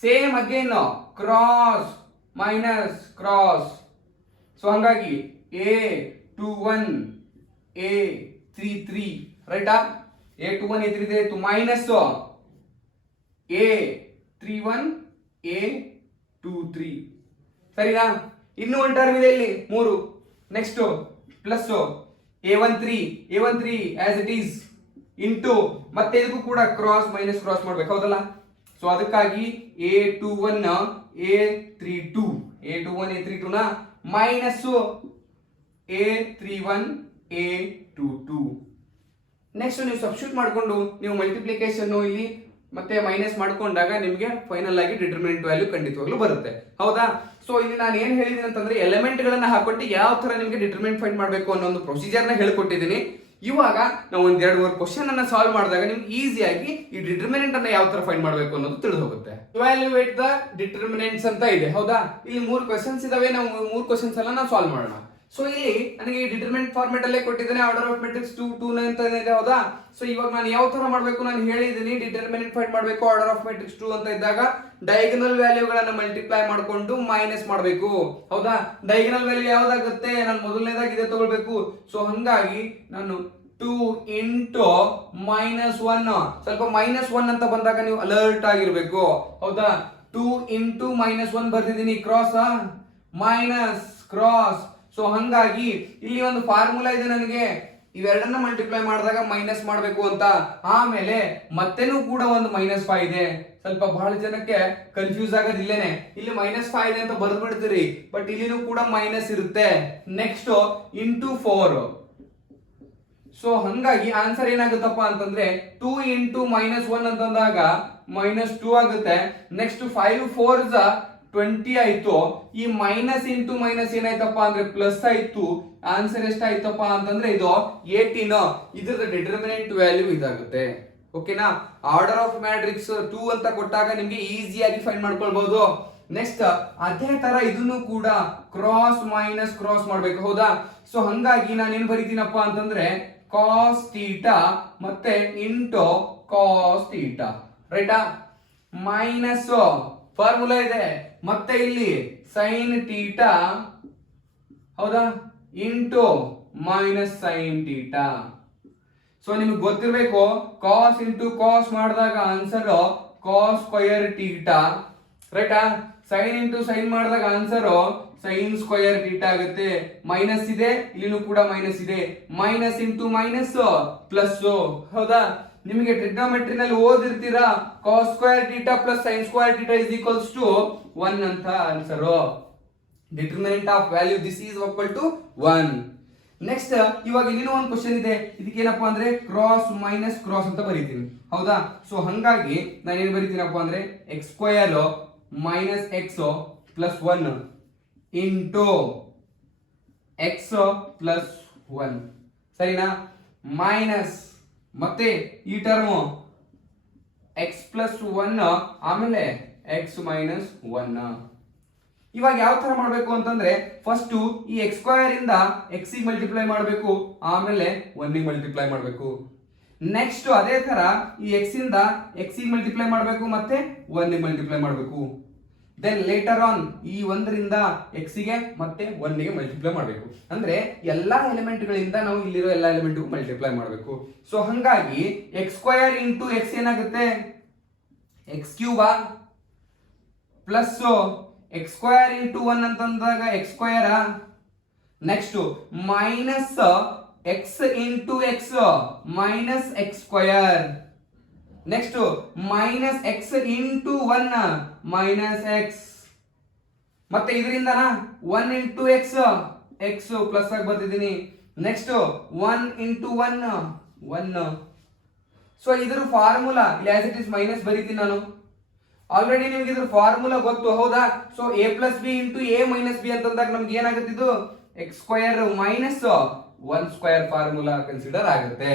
Same again cross minus cross. So ಹಂಗಾಗಿ A21 A33 ರೈಟಾ, A21 A33 ಆಯ್ತು, ಮೈನಸ್ A31 A23 ಸರಿನಾ? ಇನ್ನೂ ಒಂದು ಟರ್ಮ್ ಇದೆ ಇಲ್ಲಿ 3. Next plus A13 as it is into ಮತ್ತೆ ಇದಕ್ಕೂ ಕೂಡ ಕ್ರಾಸ್ ಮೈನಸ್ ಕ್ರಾಸ್ ಮಾಡ್ಬೇಕು ಹೌದಲ್ಲ. ಸೊ ಅದಕ್ಕಾಗಿ A21 A32 ನ ಮೈನಸ್ A31 A22. ನೆಕ್ಸ್ಟ್ ನೀವು ಸಬ್ಸ್ಟಿಟ್ಯೂಟ್ ಮಾಡಿಕೊಂಡು ನೀವು ಮಲ್ಟಿಪ್ಲಿಕೇಶನ್ ಇಲ್ಲಿ ಮತ್ತೆ ಮೈನಸ್ ಮಾಡ್ಕೊಂಡಾಗ ನಿಮಗೆ ಫೈನಲ್ ಆಗಿ ಡಿಟರ್ಮಿನೆಂಟ್ ವ್ಯಾಲ್ಯೂ ಖಂಡಿತವಾಗ್ಲೂ ಬರುತ್ತೆ ಹೌದಾ. ಸೊ ಇಲ್ಲಿ ನಾನು ಏನ್ ಹೇಳಿದೀನಿ ಅಂತಂದ್ರೆ ಎಲಿಮೆಂಟ್ ಗಳನ್ನ ಹಾಕೊಟ್ಟು ಯಾವ ತರ ನಿಮಗೆ ಡಿಟರ್ಮಿನೆಂಟ್ ಫೈಂಡ್ ಮಾಡಬೇಕು ಅನ್ನೋ ಒಂದು ಪ್ರೊಸೀಜರ್ ನ ಹೇಳ್ಕೊಟ್ಟಿದ್ದೀನಿ. ಇವಾಗ ನಾವು ಒಂದ್ 2-3 ಕ್ವಶನ್ ಅನ್ನ ಸಾಲ್ವ್ ಮಾಡಿದಾಗ ನಿಮ್ಗೆ ಈಸಿಯಾಗಿ ಈ ಡಿಟರ್ಮಿನೆಂಟ್ ಅನ್ನ ಯಾವ ತರ ಫೈಂಡ್ ಮಾಡಬೇಕು ಅನ್ನೋದು ತಿಳಿದು ಹೋಗುತ್ತೆ. ಇವ್ಯಾಲ್ಯೂಯೇಟ್ ದ ಡಿಟರ್ಮಿನೆಂಟ್ಸ್ ಅಂತ ಇದೆ ಹೌದಾ. ಇಲ್ಲಿ 3 ಕ್ವಶನ್ಸ್ ಇದಾವೆ, ನಾವು 3 ಕ್ವಶನ್ಸ್ ಎಲ್ಲ ನಾವು ಸಾಲ್ವ್ ಮಾಡೋಣ. ಸೊ ಇಲ್ಲಿ ನನಗೆ ಈ ಡಿಟರ್ಮಿನೆಂಟ್ ಫಾರ್ಮೆಟ್ ಅಲ್ಲೇ ಕೊಟ್ಟಿದ್ದೇನೆ, ಆರ್ಡರ್ ಆಫ್ ಮ್ಯಾಟ್ರಿಕ್ಸ್ 2 ಅಂತ ಇದೆ ಹೌದಾ. ಸೊ ಇವಾಗ ನಾನು ಯಾವ ತರ ಮಾಡಬೇಕು ನಾನು ಹೇಳಿದ್ದೀನಿ, ಡಿಟರ್ಮಿನೆಂಟ್ ಫೈಂಡ್ ಮಾಡಬೇಕು ಆರ್ಡರ್ ಆಫ್ ಮ್ಯಾಟ್ರಿಕ್ಸ್ 2 ಅಂತ ಇದ್ದಾಗ ಡಯಾಗೋನಲ್ ವ್ಯಾಲ್ಯೂಗಳನ್ನ ಮಲ್ಟಿಪ್ಲೈ ಮಾಡಿಕೊಂಡು ಮೈನಸ್ ಮಾಡಬೇಕು ಹೌದಾ. ಡಯಾಗೋನಲ್ ವ್ಯಾಲ್ಯೂ ಯಾವ್ದಾಗುತ್ತೆ, ನಾನು ಮೊದಲನೇದಾಗಿ ಇದೆ ತಗೊಳ್ಬೇಕು. ಸೊ ಹಂಗಾಗಿ ನಾನು 2 ಇಂಟು -1, ಸ್ವಲ್ಪ -1 ಅಂತ ಬಂದಾಗ ನೀವು ಅಲರ್ಟ್ ಆಗಿರ್ಬೇಕು ಹೌದಾ. 2 ಇಂಟು -1 ಬರ್ತಿದ್ದೀನಿ, ಕ್ರಾಸ್ ಮೈನಸ್ ಕ್ರಾಸ್. ಸೊ ಹಂಗಾಗಿ ಇಲ್ಲಿ ಒಂದು ಫಾರ್ಮುಲಾ ಇದೆ ನನಗೆ, ಇವೆರಡನ್ನ ಮಲ್ಟಿಪ್ಲೈ ಮಾಡಿದಾಗ ಮೈನಸ್ ಮಾಡಬೇಕು ಅಂತ. ಆಮೇಲೆ ಮತ್ತೆನೂ ಕೂಡ ಒಂದು -5 ಇದೆ. ಸ್ವಲ್ಪ ಬಹಳ ಜನಕ್ಕೆ ಕನ್ಫ್ಯೂಸ್ ಆಗೋದಿಲ್ಲೇನೆ, ಇಲ್ಲಿ -5 ಇದೆ ಅಂತ ಬರೆದು ಬಿಡ್ತೀರಿ, ಬಟ್ ಇಲ್ಲಿನೂ ಕೂಡ ಮೈನಸ್ ಇರುತ್ತೆ. Next into 4. ಸೊ ಹಂಗಾಗಿ ಆನ್ಸರ್ ಏನಾಗುತ್ತಪ್ಪ ಅಂತಂದ್ರೆ 2 ಇಂಟು -1 ಅಂತಂದಾಗ -2 ಆಗುತ್ತೆ. ನೆಕ್ಸ್ಟ್ 5 4s 20 ಆಯ್ತು. ಈ ಮೈನಸ್ ಇಂಟು ಮೈನಸ್ ಏನಾಯ್ತಪ್ಪ ಅಂದ್ರೆ ಪ್ಲಸ್ ಆಯ್ತು. ಆನ್ಸರ್ ಎಷ್ಟಾಯ್ತಪ್ಪ ಅಂತಂದ್ರೆ ಇದು 18. ಇದ್ರದ ಡಿಟರ್ಮಿನೆಂಟ್ ವ್ಯಾಲ್ಯೂ ಇದಾಗುತ್ತೆ. ಓಕೆನಾ. ಆರ್ಡರ್ ಆಫ್ ಮ್ಯಾಟ್ರಿಕ್ಸ್ 2 ಅಂತ ಕೊಟ್ಟಾಗ ನಿಮ್ಗೆ ಈಸಿಯಾಗಿ ಫೈಂಡ್ ಮಾಡ್ಕೊಳ್ಬಹುದು. ನೆಕ್ಸ್ಟ್ ಅದೇ ತರ ಇದನ್ನು ಕೂಡ ಕ್ರಾಸ್ ಮೈನಸ್ ಕ್ರಾಸ್ ಮಾಡ್ಬೇಕು, ಹೌದಾ. ಸೊ ಹಂಗಾಗಿ ನಾನು ಏನ್ ಬರೀತೀನಪ್ಪ ಅಂತಂದ್ರೆ ಕಾಸ್ ಥೀಟಾ ಮತ್ತೆ ಇಂಟು ಕಾಸ್ ಥೀಟಾ, ರೈಟಾ. ಮೈನಸ್ ಫಾರ್ಮುಲಾ ಇದೆ, ಮತ್ತೆ ಇಲ್ಲಿ ಸೈನ್ ಥೀಟಾ, ಹೌದಾ, into minus sine theta. So ನಿಮ್ಗೆ ಗೊತ್ತಿರಬೇಕು, ಕಾಸ್ ಇಂಟು ಕಾಸ್ ಮಾಡಿದಾಗ ಆನ್ಸರ್ ಕಾಸ್ ಸ್ಕ್ವಯರ್ ಥೀಟಾ, ರೈಟಾ. ಸೈನ್ ಇಂಟು ಸೈನ್ ಮಾಡಿದಾಗ ಆನ್ಸರ್ ಸೈನ್ ಸ್ಕ್ವಯರ್ ಥೀಟಾ ಆಗುತ್ತೆ. ಮೈನಸ್ ಇದೆ, ಇಲ್ಲಿನೂ ಕೂಡ ಮೈನಸ್ ಇದೆ. ಮೈನಸ್ ಇಂಟು ಮೈನಸ್ ಪ್ಲಸ್, ಹೌದಾ. ನಿಮಗೆ ಟ್ರಿಗ್ನೋಮೆಟ್ರಿನಲ್ಲಿ ಓದಿರ್ತೀರಾ, cos square theta plus sine square theta is equals to 1 ಅಂತ answer. Determinant of value this is equal to 1. Next ಇವಾಗ ಇನ್ನೂ ಒಂದು ಕ್ವಶನ್ ಇದೆ. ಇದಕ್ಕೆ ಏನಪ್ಪಾ ಅಂದ್ರೆ ಕ್ರಾಸ್ ಮೈನಸ್ ಕ್ರಾಸ್ ಅಂತ ಬರೀತೀನಿ, ಹೌದಾ. ಸೊ ಹಂಗಾಗಿ ನಾನು ಏನ್ ಬರೀತೀನಪ್ಪ ಅಂದ್ರೆ X square minus X plus 1 ಇಂಟು ಎಕ್ಸ್ ಪ್ಲಸ್ 1, ಸರಿನಾ. ಮೈನಸ್ ಮತ್ತೆ ಈ ಟರ್ಮ್ ಎಕ್ಸ್ ಪ್ಲಸ್ 1 ಆಮೇಲೆ ಎಕ್ಸ್ ಮೈನಸ್ 1. ಇವಾಗ ಯಾವ ತರ ಮಾಡಬೇಕು ಅಂತಂದ್ರೆ ಫಸ್ಟ್ ಈ ಎಕ್ಸ್ ಸ್ಕ್ವಯರ್ ಇಂದ ಎಕ್ಸ್ ಗೆ ಮಲ್ಟಿಪ್ಲೈ ಮಾಡಬೇಕು, ಆಮೇಲೆ 1 ಗೆ ಮಲ್ಟಿಪ್ಲೈ ಮಾಡಬೇಕು. ನೆಕ್ಸ್ಟ್ ಅದೇ ತರ ಈ ಎಕ್ಸ್ ಇಂದ ಎಕ್ಸ್ ಗೆ ಮಲ್ಟಿಪ್ಲೈ ಮಾಡಬೇಕು ಮತ್ತೆ 1 ಗೆ ಮಲ್ಟಿಪ್ಲೈ ಮಾಡಬೇಕು. ದೆನ್ ಲೇಟರ್ ಆನ್ ಈ 1 ರಿಂದ ಎಕ್ಸ್ ಗೆ ಮತ್ತೆ 1 ಗೆ ಮಲ್ಟಿಪ್ಲೈ ಮಾಡಬೇಕು. ಅಂದ್ರೆ ಎಲ್ಲಾ ಎಲಿಮೆಂಟ್ ಗಳಿಂದ ನಾವು ಇಲ್ಲಿರೋ ಎಲ್ಲಾ ಎಲಿಮೆಂಟ್ ಮಲ್ಟಿಪ್ಲೈ ಮಾಡಬೇಕು. ಸೊ ಹಂಗಾಗಿ ಎಕ್ಸ್ ಸ್ಕ್ವಯರ್ ಇಂಟು ಎಕ್ಸ್ ಏನಾಗುತ್ತೆ ಎಕ್ಸ್ ಕ್ಯೂಬಾ ಪ್ಲಸ್ ಎಕ್ಸ್ ಸ್ಕ್ವಯರ್ ಇಂಟು 1 ಅಂತಂದಾಗ x square. Next minus x into x minus x square. Next minus x into 1 minus x. ಮತ್ತೆ ಇದರಿಂದ 1 ಇಂಟು ಎಕ್ಸ್ ಎಕ್ಸ್ ಪ್ಲಸ್ ಆಗಿ ಬರ್ತಿದ್ದೀನಿ. ನೆಕ್ಸ್ಟ್ 1 ಇಂಟು 1 1. ಸೊ ಇದ್ರ ಫಾರ್ಮುಲಾ ಇಲ್ಲಿ ಆಸ್ ಇಟ್ ಇಸ್ ಮೈನಸ್ ಬರೀತೀನಿ ನಾನು. ಆಲ್ರೆಡಿ ನಿಮ್ಗೆ ಇದ್ರ ಫಾರ್ಮುಲಾ ಗೊತ್ತು, ಹೌದಾ. So A plus B into A minus B ಅಂತಂದಾಗ ನಮ್ಗೆ ಏನಾಗುತ್ತೆ ಇದು X square minus 1 square formula consider ಆಗುತ್ತೆ.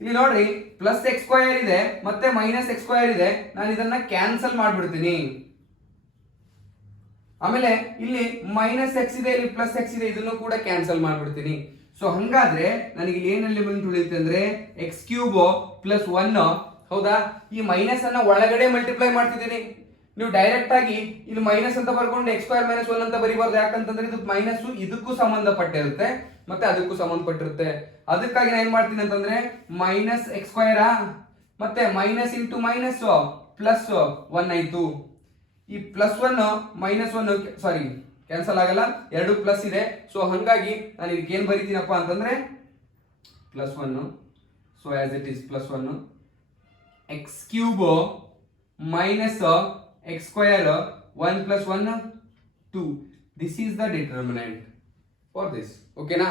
ಇಲ್ಲಿ ನೋಡ್ರಿ ಪ್ಲಸ್ ಎಕ್ಸ್ ಸ್ಕ್ವಯರ್ ಇದೆ ಮತ್ತೆ ಮೈನಸ್ ಎಕ್ಸ್ ಸ್ಕ್ವಯರ್ ಇದೆ. ನಾನು ಇದನ್ನ ಕ್ಯಾನ್ಸಲ್ ಮಾಡ್ಬಿಡ್ತೀನಿ. ಆಮೇಲೆ ಇಲ್ಲಿ ಮೈನಸ್ ಎಕ್ಸ್ ಇದೆ, ಇಲ್ಲಿ ಪ್ಲಸ್ ಎಕ್ಸ್ ಇದೆ, ಇದನ್ನು ಕೂಡ ಕ್ಯಾನ್ಸಲ್ ಮಾಡ್ಬಿಡ್ತೀನಿ. ಸೊ ಹಂಗಾದ್ರೆ ನನಗೆ ಇಲ್ಲಿ ಏನ್ ಎಲಿಮೆಂಟ್ ಉಳಿಯುತ್ತೆ ಅಂದ್ರೆ ಎಕ್ಸ್ ಕ್ಯೂಬ್ ಪ್ಲಸ್ 1, ಹೌದಾ. ಈ ಮೈನಸ್ ಅನ್ನ ಒಳಗಡೆ ಮಲ್ಟಿಪ್ಲೈ ಮಾಡ್ತಿದ್ದೀನಿ. ನೀವು ಡೈರೆಕ್ಟ್ ಆಗಿ ಇಲ್ಲಿ ಮೈನಸ್ ಅಂತ ಬರ್ಕೊಂಡು ಎಕ್ಸ್ ಸ್ಕ್ವಯರ್ ಮೈನಸ್ 1 ಅಂತ ಬರೀಬಾರ್ದು. ಯಾಕಂತಂದ್ರೆ ಇದು ಮೈನಸ್ ಇದಕ್ಕೂ ಸಂಬಂಧಪಟ್ಟಿರುತ್ತೆ ಮತ್ತೆ ಅದಕ್ಕೂ ಸಂಬಂಧಪಟ್ಟಿರುತ್ತೆ. ಅದಕ್ಕಾಗಿ ನಾನು ಏನ್ ಮಾಡ್ತೀನಿ ಅಂತಂದ್ರೆ ಮೈನಸ್ ಎಕ್ಸ್ ಸ್ಕ್ವಯರ್ ಮತ್ತೆ ಮೈನಸ್ ಇಂಟು ಮೈನಸ್ ಪ್ಲಸ್ 1 ಆಯ್ತು. ಈ ಪ್ಲಸ್ 1 ಮೈನಸ್ 1 ಸಾರಿ ಕ್ಯಾನ್ಸಲ್ ಆಗಲ್ಲ, ಎರಡು ಪ್ಲಸ್ ಇದೆ. ಸೊ ಹಂಗಾಗಿ ನಾನು ಇದಕ್ಕೆ ಏನ್ ಬರೀತೀನಪ್ಪ ಅಂತಂದ್ರೆ plus 1. So as it is plus 1 X cube minus x square 1 plus 1 2. This is the determinant for this. ಓಕೆನಾ.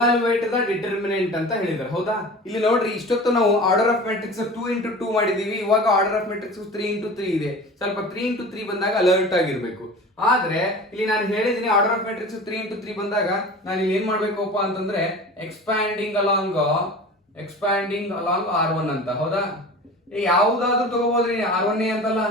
evaluate the determinant ಅಂತ ಹೇಳಿದ್ದಾರೆ, ಹೌದಾ. ಇಲ್ಲಿ ನೋಡ್ರಿ ಇಷ್ಟೊತ್ತು ನಾವು ಆರ್ಡರ್ ಆಫ್ ಮ್ಯಾಟ್ರಿಕ್ಸ್ 2 into 2 ಮಾಡಿದೀವಿ. ಇವಾಗ ಆರ್ಡರ್ ಆಫ್ ಮ್ಯಾಟ್ರಿಕ್ಸ್ 3 into 3 ಇದೆ. ಸ್ವಲ್ಪ 3 into 3 ಬಂದಾಗ ಅಲರ್ಟ್ ಆಗಿರ್ಬೇಕು. ಆದ್ರೆ ಇಲ್ಲಿ ನಾನು ಹೇಳಿದೀನಿ ಆರ್ಡರ್ ಆಫ್ ಮ್ಯಾಟ್ರಿಕ್ಸ್ 3 into 3 ಬಂದಾಗ ನಾನು ಇಲ್ಲಿ ಏನ್ ಮಾಡ್ಬೇಕಪ್ಪ ಅಂತಂದ್ರೆ ಎಕ್ಸ್ಪ್ಯಾಂಡಿಂಗ್ ಅಲಾಂಗ್ R1 ಅಂತ, ಹೌದಾ. ಯಾವ್ದಾದ್ರು ತಗೋಬಹುದ್ರಿ, R1 ಅಂತಲ್ಲ,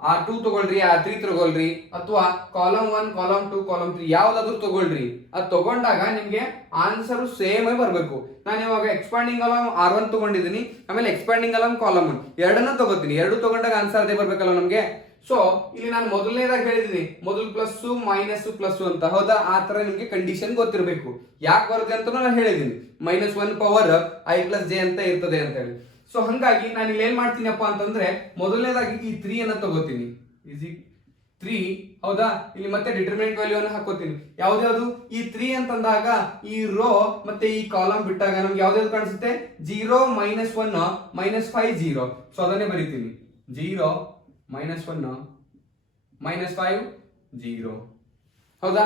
R2 ತಗೊಳ್ರಿ, R3 ತಗೊಳ್ರಿ, ಅಥವಾ ಕಾಲಮ್ 1 ಕಾಲಮ್ 2 ಕಾಲಮ್ 3 ಯಾವ್ದಾದ್ರು ತಗೊಳ್ರಿ. ಅದು ತಗೊಂಡಾಗ ನಿಮ್ಗೆ ಆನ್ಸರ್ ಸೇಮ್ ಬರ್ಬೇಕು. ನಾನು ಇವಾಗ ಎಕ್ಸ್ಪ್ಯಾಂಡಿಂಗ್ ಅಲಾಂಗ್ R1 ತಗೊಂಡಿದ್ದೀನಿ, ಆಮೇಲೆ ಎಕ್ಸ್ಪ್ಯಾಂಡಿಂಗ್ ಅಲಾಂಗ್ ಕಾಲಮ್ 1 ಎರಡನ್ನೂ ತಗೋತೀನಿ. ಎರಡು ತಗೊಂಡಾಗ ಆನ್ಸರ್ ಅದೇ ಬರ್ಬೇಕಲ್ಲ ನಮ್ಗೆ. ಸೊ ಇಲ್ಲಿ ನಾನು ಮೊದಲನೇದಾಗಿ ಹೇಳಿದೀನಿ ಮೊದಲು ಪ್ಲಸ್ ಮೈನಸ್ ಪ್ಲಸ್ ಅಂತ, ಹೌದಾ. ಆ ತರ ನಿಮ್ಗೆ ಕಂಡೀಷನ್ ಗೊತ್ತಿರಬೇಕು. ಯಾಕೆ ಬರುತ್ತೆ ಅಂತ ನಾನು ಹೇಳಿದೀನಿ. -1 ಪವರ್ I ಪ್ಲಸ್ ಜೆ ಅಂತ ಇರ್ತದೆ ಅಂತ ಹೇಳಿ. ಸೊ ಹಂಗಾಗಿ ನಾನು ಇಲ್ಲಿ ಏನ್ ಮಾಡ್ತೀನಪ್ಪ ಅಂತಂದ್ರೆ ಮೊದಲನೇದಾಗಿ ಈ 3 ಅನ್ನ ತಗೋತೀನಿ, 3, ಹೌದಾ. ಇಲ್ಲಿ ಮತ್ತೆ ಡಿಟರ್ಮಿನೆಂಟ್ ವ್ಯಾಲ್ಯೂ ಅನ್ನು ಹಾಕೋತೀನಿ. ಯಾವ್ದು ಈ 3 ಅಂತಂದಾಗ ಈ ರೋ ಮತ್ತೆ ಈ ಕಾಲಮ್ ಬಿಟ್ಟಾಗ ನಮ್ಗೆ ಯಾವ್ದಾವ್ದು ಕಾಣಿಸುತ್ತೆ 0 -1 -5 0. ಸೊ ಅದನ್ನೇ ಬರೀತೀನಿ 0 -1 -5 0, ಹೌದಾ.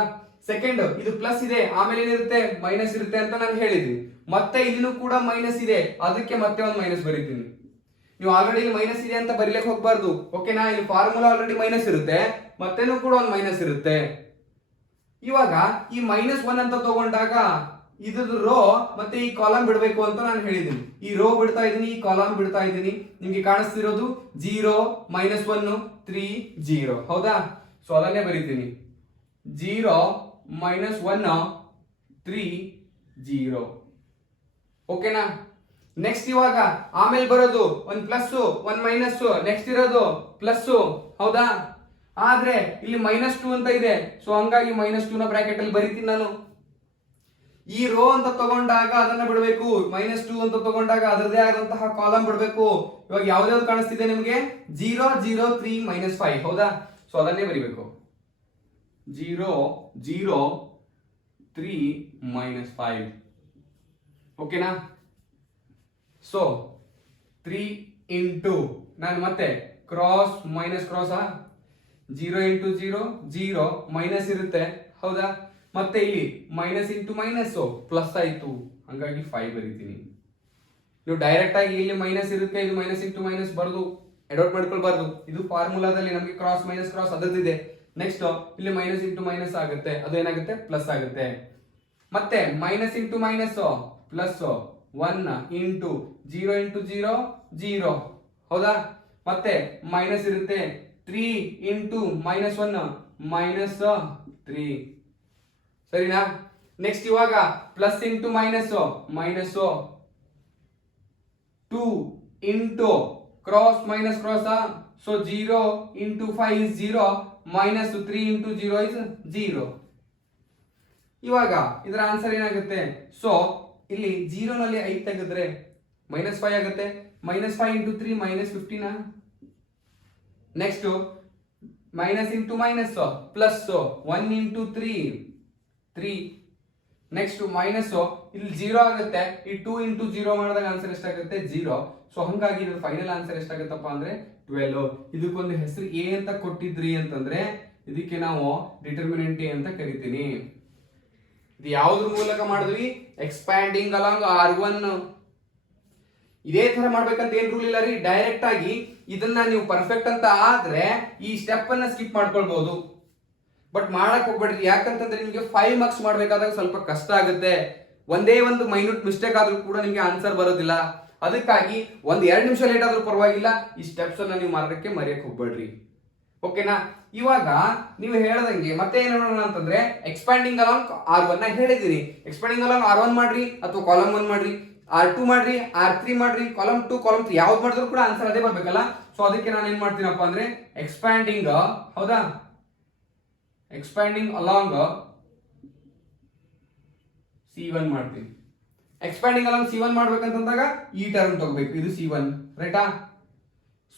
ಸೆಕೆಂಡ್ ಇದು ಪ್ಲಸ್ ಇದೆ, ಆಮೇಲೆ ಏನಿರುತ್ತೆ ಮೈನಸ್ ಇರುತ್ತೆ ಅಂತ ನಾನು ಹೇಳಿದ್ದೀನಿ. ಮತ್ತೆ ಇಲ್ಲಿನೂ ಕೂಡ ಮೈನಸ್ ಇದೆ, ಅದಕ್ಕೆ ಮತ್ತೆ ಒಂದು ಮೈನಸ್ ಬರೀತೀನಿ. ನೀವು ಆಲ್ರೆಡಿ ಇಲ್ಲಿ ಮೈನಸ್ ಇದೆ ಅಂತ ಬರೀಲಿಕ್ಕೆ ಹೋಗ್ಬಾರ್ದು. ಓಕೆನಾ, ಇಲ್ಲಿ ಫಾರ್ಮುಲಾ ಆಲ್ರೆಡಿ ಮೈನಸ್ ಇರುತ್ತೆ, ಮತ್ತೇನು ಕೂಡ ಒಂದು ಮೈನಸ್ ಇರುತ್ತೆ. ಇವಾಗ ಈ -1 ಅಂತ ತಗೊಂಡಾಗ ಇದ್ರ ರೋ ಮತ್ತೆ ಈ ಕಾಲಮ್ ಬಿಡಬೇಕು ಅಂತ ನಾನು ಹೇಳಿದ್ದೀನಿ. ಈ ರೋ ಬಿಡ್ತಾ ಇದ್ದೀನಿ, ಈ ಕಾಲಮ್ ಬಿಡ್ತಾ ಇದ್ದೀನಿ. ನಿಮ್ಗೆ ಕಾಣಿಸ್ತಿರೋದು 0 -1 3 0. ಹೌದಾ? ಸೊ ಅದನ್ನೇ ಬರೀತೀನಿ, 0 -1 3 0. ಓಕೆನಾ? ನೆಕ್ಸ್ಟ್ ಇವಾಗ ಆಮೇಲೆ ಬರೋದು ಒಂದು ಪ್ಲಸ್ ಒಂದು ಮೈನಸ್, ನೆಕ್ಸ್ಟ್ ಇರೋದು ಪ್ಲಸ್. ಹೌದಾ? ಆದ್ರೆ ಇಲ್ಲಿ -2 ಅಂತ ಇದೆ, ಸೊ ಹಂಗಾಗಿ -2 ನ ಬ್ರಾಕೆಟ್ ಅಲ್ಲಿ ಬರೀತೀನಿ ನಾನು. ಈ ರೋ ಅಂತ ತಗೊಂಡಾಗ ಅದನ್ನ ಬಿಡಬೇಕು, -2 ಅಂತ ತಗೊಂಡಾಗ ಅದರದೇ ಆದಂತಹ ಕಾಲಮ್ ಬಿಡಬೇಕು. ಇವಾಗ ಯಾವ್ದಾವ್ದು ಕಾಣಿಸ್ತಿದೆ ನಿಮಗೆ? 0 0 3 -5. ಹೌದಾ? ಸೊ ಅದನ್ನೇ ಬರಿಬೇಕು, 0 0 3 -5. ಓಕೆನಾ? ಸೊ 3 ಇಂಟು ನಾನು ಮತ್ತೆ cross minus cross 0 into 0 0 minus ಇರುತ್ತೆ. ಹೌದಾ? ಮತ್ತೆ ಇಲ್ಲಿ ಮೈನಸ್ ಇಂಟು ಮೈನಸ್ ಪ್ಲಸ್ ಆಯ್ತು, ಹಂಗಾಗಿ 5 ಬರೀತೀನಿ. ನೀವು ಡೈರೆಕ್ಟ್ ಆಗಿ ಇಲ್ಲಿ ಮೈನಸ್ ಇರುತ್ತೆ, ಇದು ಮೈನಸ್ ಇಂಟು ಮೈನಸ್ ಬರೆದು ಅಡಾಪ್ಟ್ ಮಾಡ್ಕೊಳ್ಬಾರ್ದು. ಇದು ಫಾರ್ಮುಲಾದಲ್ಲಿ ನಮಗೆ ಕ್ರಾಸ್ ಮೈನಸ್ ಕ್ರಾಸ್ ಅದರದಿದೆ. ನೆಕ್ಸ್ಟ್ ಇಲ್ಲಿ ಮೈನಸ್ ಇಂಟು ಮೈನಸ್ ಆಗುತ್ತೆ, ಅದು ಏನಾಗುತ್ತೆ? ಪ್ಲಸ್ ಆಗುತ್ತೆ. ಮತ್ತೆ minus into minus plus 1 into 0 into 0 0. ಹೌದಾ? ಮತ್ತೆ ಮೈನಸ್ ಇರುತ್ತೆ, 3 ಇಂಟು -1 -3. ಸರಿನಾ? ನೆಕ್ಸ್ಟ್ ಇವಾಗ plus into minus 2 into cross minus cross, so 0 into 5 is 0 -3 into 0 is 0. ಇವಾಗ ಇದರ ಆನ್ಸರ್ ಏನಾಗುತ್ತೆ? ಸೊ ಇಲ್ಲಿ 0 ನಲ್ಲಿ 5 ತೆಗೆದ್ರೆ -5 ಆಗುತ್ತೆ. -5 into 3 -15. Next minus into minus plus 1 into 3 3. Next minus ಇಲ್ಲಿ 0 ಆಗುತ್ತೆ. ಈ 2 ಇಂಟು 0 ಮಾಡಿದಾಗ ಆನ್ಸರ್ ಎಷ್ಟಾಗುತ್ತೆ? 0. ಸೊ ಹಂಗಾಗಿ ಇದ್ರ ಫೈನಲ್ ಆನ್ಸರ್ ಎಷ್ಟಾಗುತ್ತಪ್ಪ ಅಂದ್ರೆ 12. ಇದಕ್ಕೊಂದು ಹೆಸರು ಎ ಅಂತ ಕೊಟ್ಟಿದ್ರಿ ಅಂತಂದ್ರೆ ಇದಕ್ಕೆ ನಾವು ಡಿಟರ್ಮಿನೆಂಟ್ ಎ ಅಂತ ಕರಿತೀನಿ. ಇದು ಯಾವ್ದ್ರ ಮೂಲಕ ಮಾಡಿದ್ವಿ? Expanding along R1. ಇದೇ ತರ ಮಾಡ್ಬೇಕಂತ ಏನ್ ರೂಲ್ ಇಲ್ಲ ರೀ. ಡೈರೆಕ್ಟ್ ಆಗಿ ಇದನ್ನ ನೀವು ಪರ್ಫೆಕ್ಟ್ ಅಂತ ಆದ್ರೆ ಈ ಸ್ಟೆಪ್ ಅನ್ನ ಸ್ಕಿಪ್ ಮಾಡ್ಕೊಳ್ಬಹುದು, ಬಟ್ ಮಾಡಕ್ ಹೋಗ್ಬೇಡ್ರಿ. ಯಾಕಂತಂದ್ರೆ ನಿಮ್ಗೆ 5 ಮಾರ್ಕ್ಸ್ ಮಾಡ್ಬೇಕಾದಾಗ ಸ್ವಲ್ಪ ಕಷ್ಟ ಆಗುತ್ತೆ. ಒಂದೇ ಒಂದು ಮೈನ್ಯೂಟ್ ಮಿಸ್ಟೇಕ್ ಆದ್ರೂ ಕೂಡ ನಿಮ್ಗೆ ಆನ್ಸರ್ ಬರೋದಿಲ್ಲ. ಅದಕ್ಕಾಗಿ 1-2 ನಿಮಿಷ ಲೇಟ್ ಆದ್ರೂ ಪರವಾಗಿಲ್ಲ, ಈ ಸ್ಟೆಪ್ಸ್ ಅನ್ನ ನೀವು ಮಾಡೋದಕ್ಕೆ ಮರೆಯಕ್ ಹೋಗ್ಬೇಡ್ರಿ. ಓಕೆನಾ? ಇವಾಗ ನೀವು ಹೇಳ್ದಂಗೆ ಮತ್ತೆ ಏನ್ ಮಾಡೋಣ ಅಂತಂದ್ರೆ ಎಕ್ಸ್ಪ್ಯಾಂಡಿಂಗ್ ಅಲಾಂಗ್ R1 ಹೇಳಿದೀನಿ. ಎಕ್ಸ್ಪ್ಯಾಂಡಿಂಗ್ ಅಲಾಂಗ್ R1 ಮಾಡ್ರಿ ಅಥವಾ ಕಾಲಮ್ 1 ಮಾಡ್ರಿ, R2 ಮಾಡ್ರಿ, R3 ಮಾಡ್ರಿ, ಕಾಲಮ್ 2 ಕಾಲಮ್ 3 ಯಾವ್ದು ಮಾಡಿದ್ರು ಕೂಡ ಆನ್ಸರ್ ಅದೇ ಬರ್ಬೇಕಲ್ಲ. ಸೊ ಅದಕ್ಕೆ ನಾನು ಏನ್ ಮಾಡ್ತೀನಪ್ಪ ಅಂದ್ರೆ ಎಕ್ಸ್ಪ್ಯಾಂಡಿಂಗ್, ಹೌದಾ, ಎಕ್ಸ್ಪ್ಯಾಂಡಿಂಗ್ ಅಲಾಂಗ್ C1 ಮಾಡ್ತೀನಿ. ಎಕ್ಸ್ಪ್ಯಾಂಡಿಂಗ್ ಅಲಾಂಗ್ C1 ಮಾಡ್ಬೇಕಂತಂದಾಗ ಈ ಟರ್ಮ್ ತಗೋಬೇಕು, ಇದು C1 ರೈಟಾ.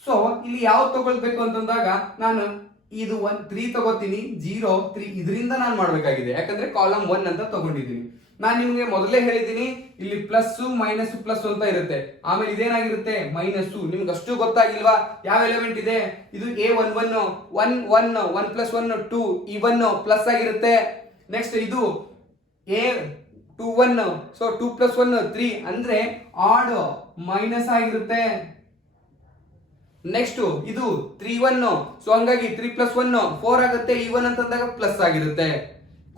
ಸೊ ಇಲ್ಲಿ ಯಾವ್ದು ತಗೊಳ್ಬೇಕು ಅಂತಂದಾಗ ನಾನು ಇದು 3 ತಗೋತೀನಿ, 0 3 ಇದರಿಂದ ನಾನು ಮಾಡ್ಬೇಕಾಗಿದೆ. ಯಾಕಂದ್ರೆ ಕಾಲಮ್ 1 ಅಂತ ತಗೊಂಡಿದ್ದೀನಿ. ನಾನು ನಿಮ್ಗೆ ಮೊದಲೇ ಹೇಳಿದ್ದೀನಿ ಇಲ್ಲಿ ಪ್ಲಸ್ ಮೈನಸ್ ಪ್ಲಸ್ ಅಂತ ಇರುತ್ತೆ, ಆಮೇಲೆ ಇದೇನಾಗಿರುತ್ತೆ ಮೈನಸ್. ನಿಮ್ಗೆ ಅಷ್ಟು ಗೊತ್ತಾಗಿಲ್ವಾ ಯಾವ ಎಲಿಮೆಂಟ್ ಇದೆ? ಇದು A11 1 1 1 + 1 2 ಈ 1 ಪ್ಲಸ್ ಆಗಿರುತ್ತೆ. ನೆಕ್ಸ್ಟ್ ಇದು A21 ಸೊ 2 + 1 3 ಅಂದ್ರೆ ಆಡ್ ಮೈನಸ್ ಆಗಿರುತ್ತೆ. ನೆಕ್ಸ್ಟ್ ಇದು 3 1 ಸೊ ಹಂಗಾಗಿ 3 + 1 4 ಆಗುತ್ತೆ. ಈ 1 ಅಂತಂದಾಗ ಪ್ಲಸ್ ಆಗಿರುತ್ತೆ,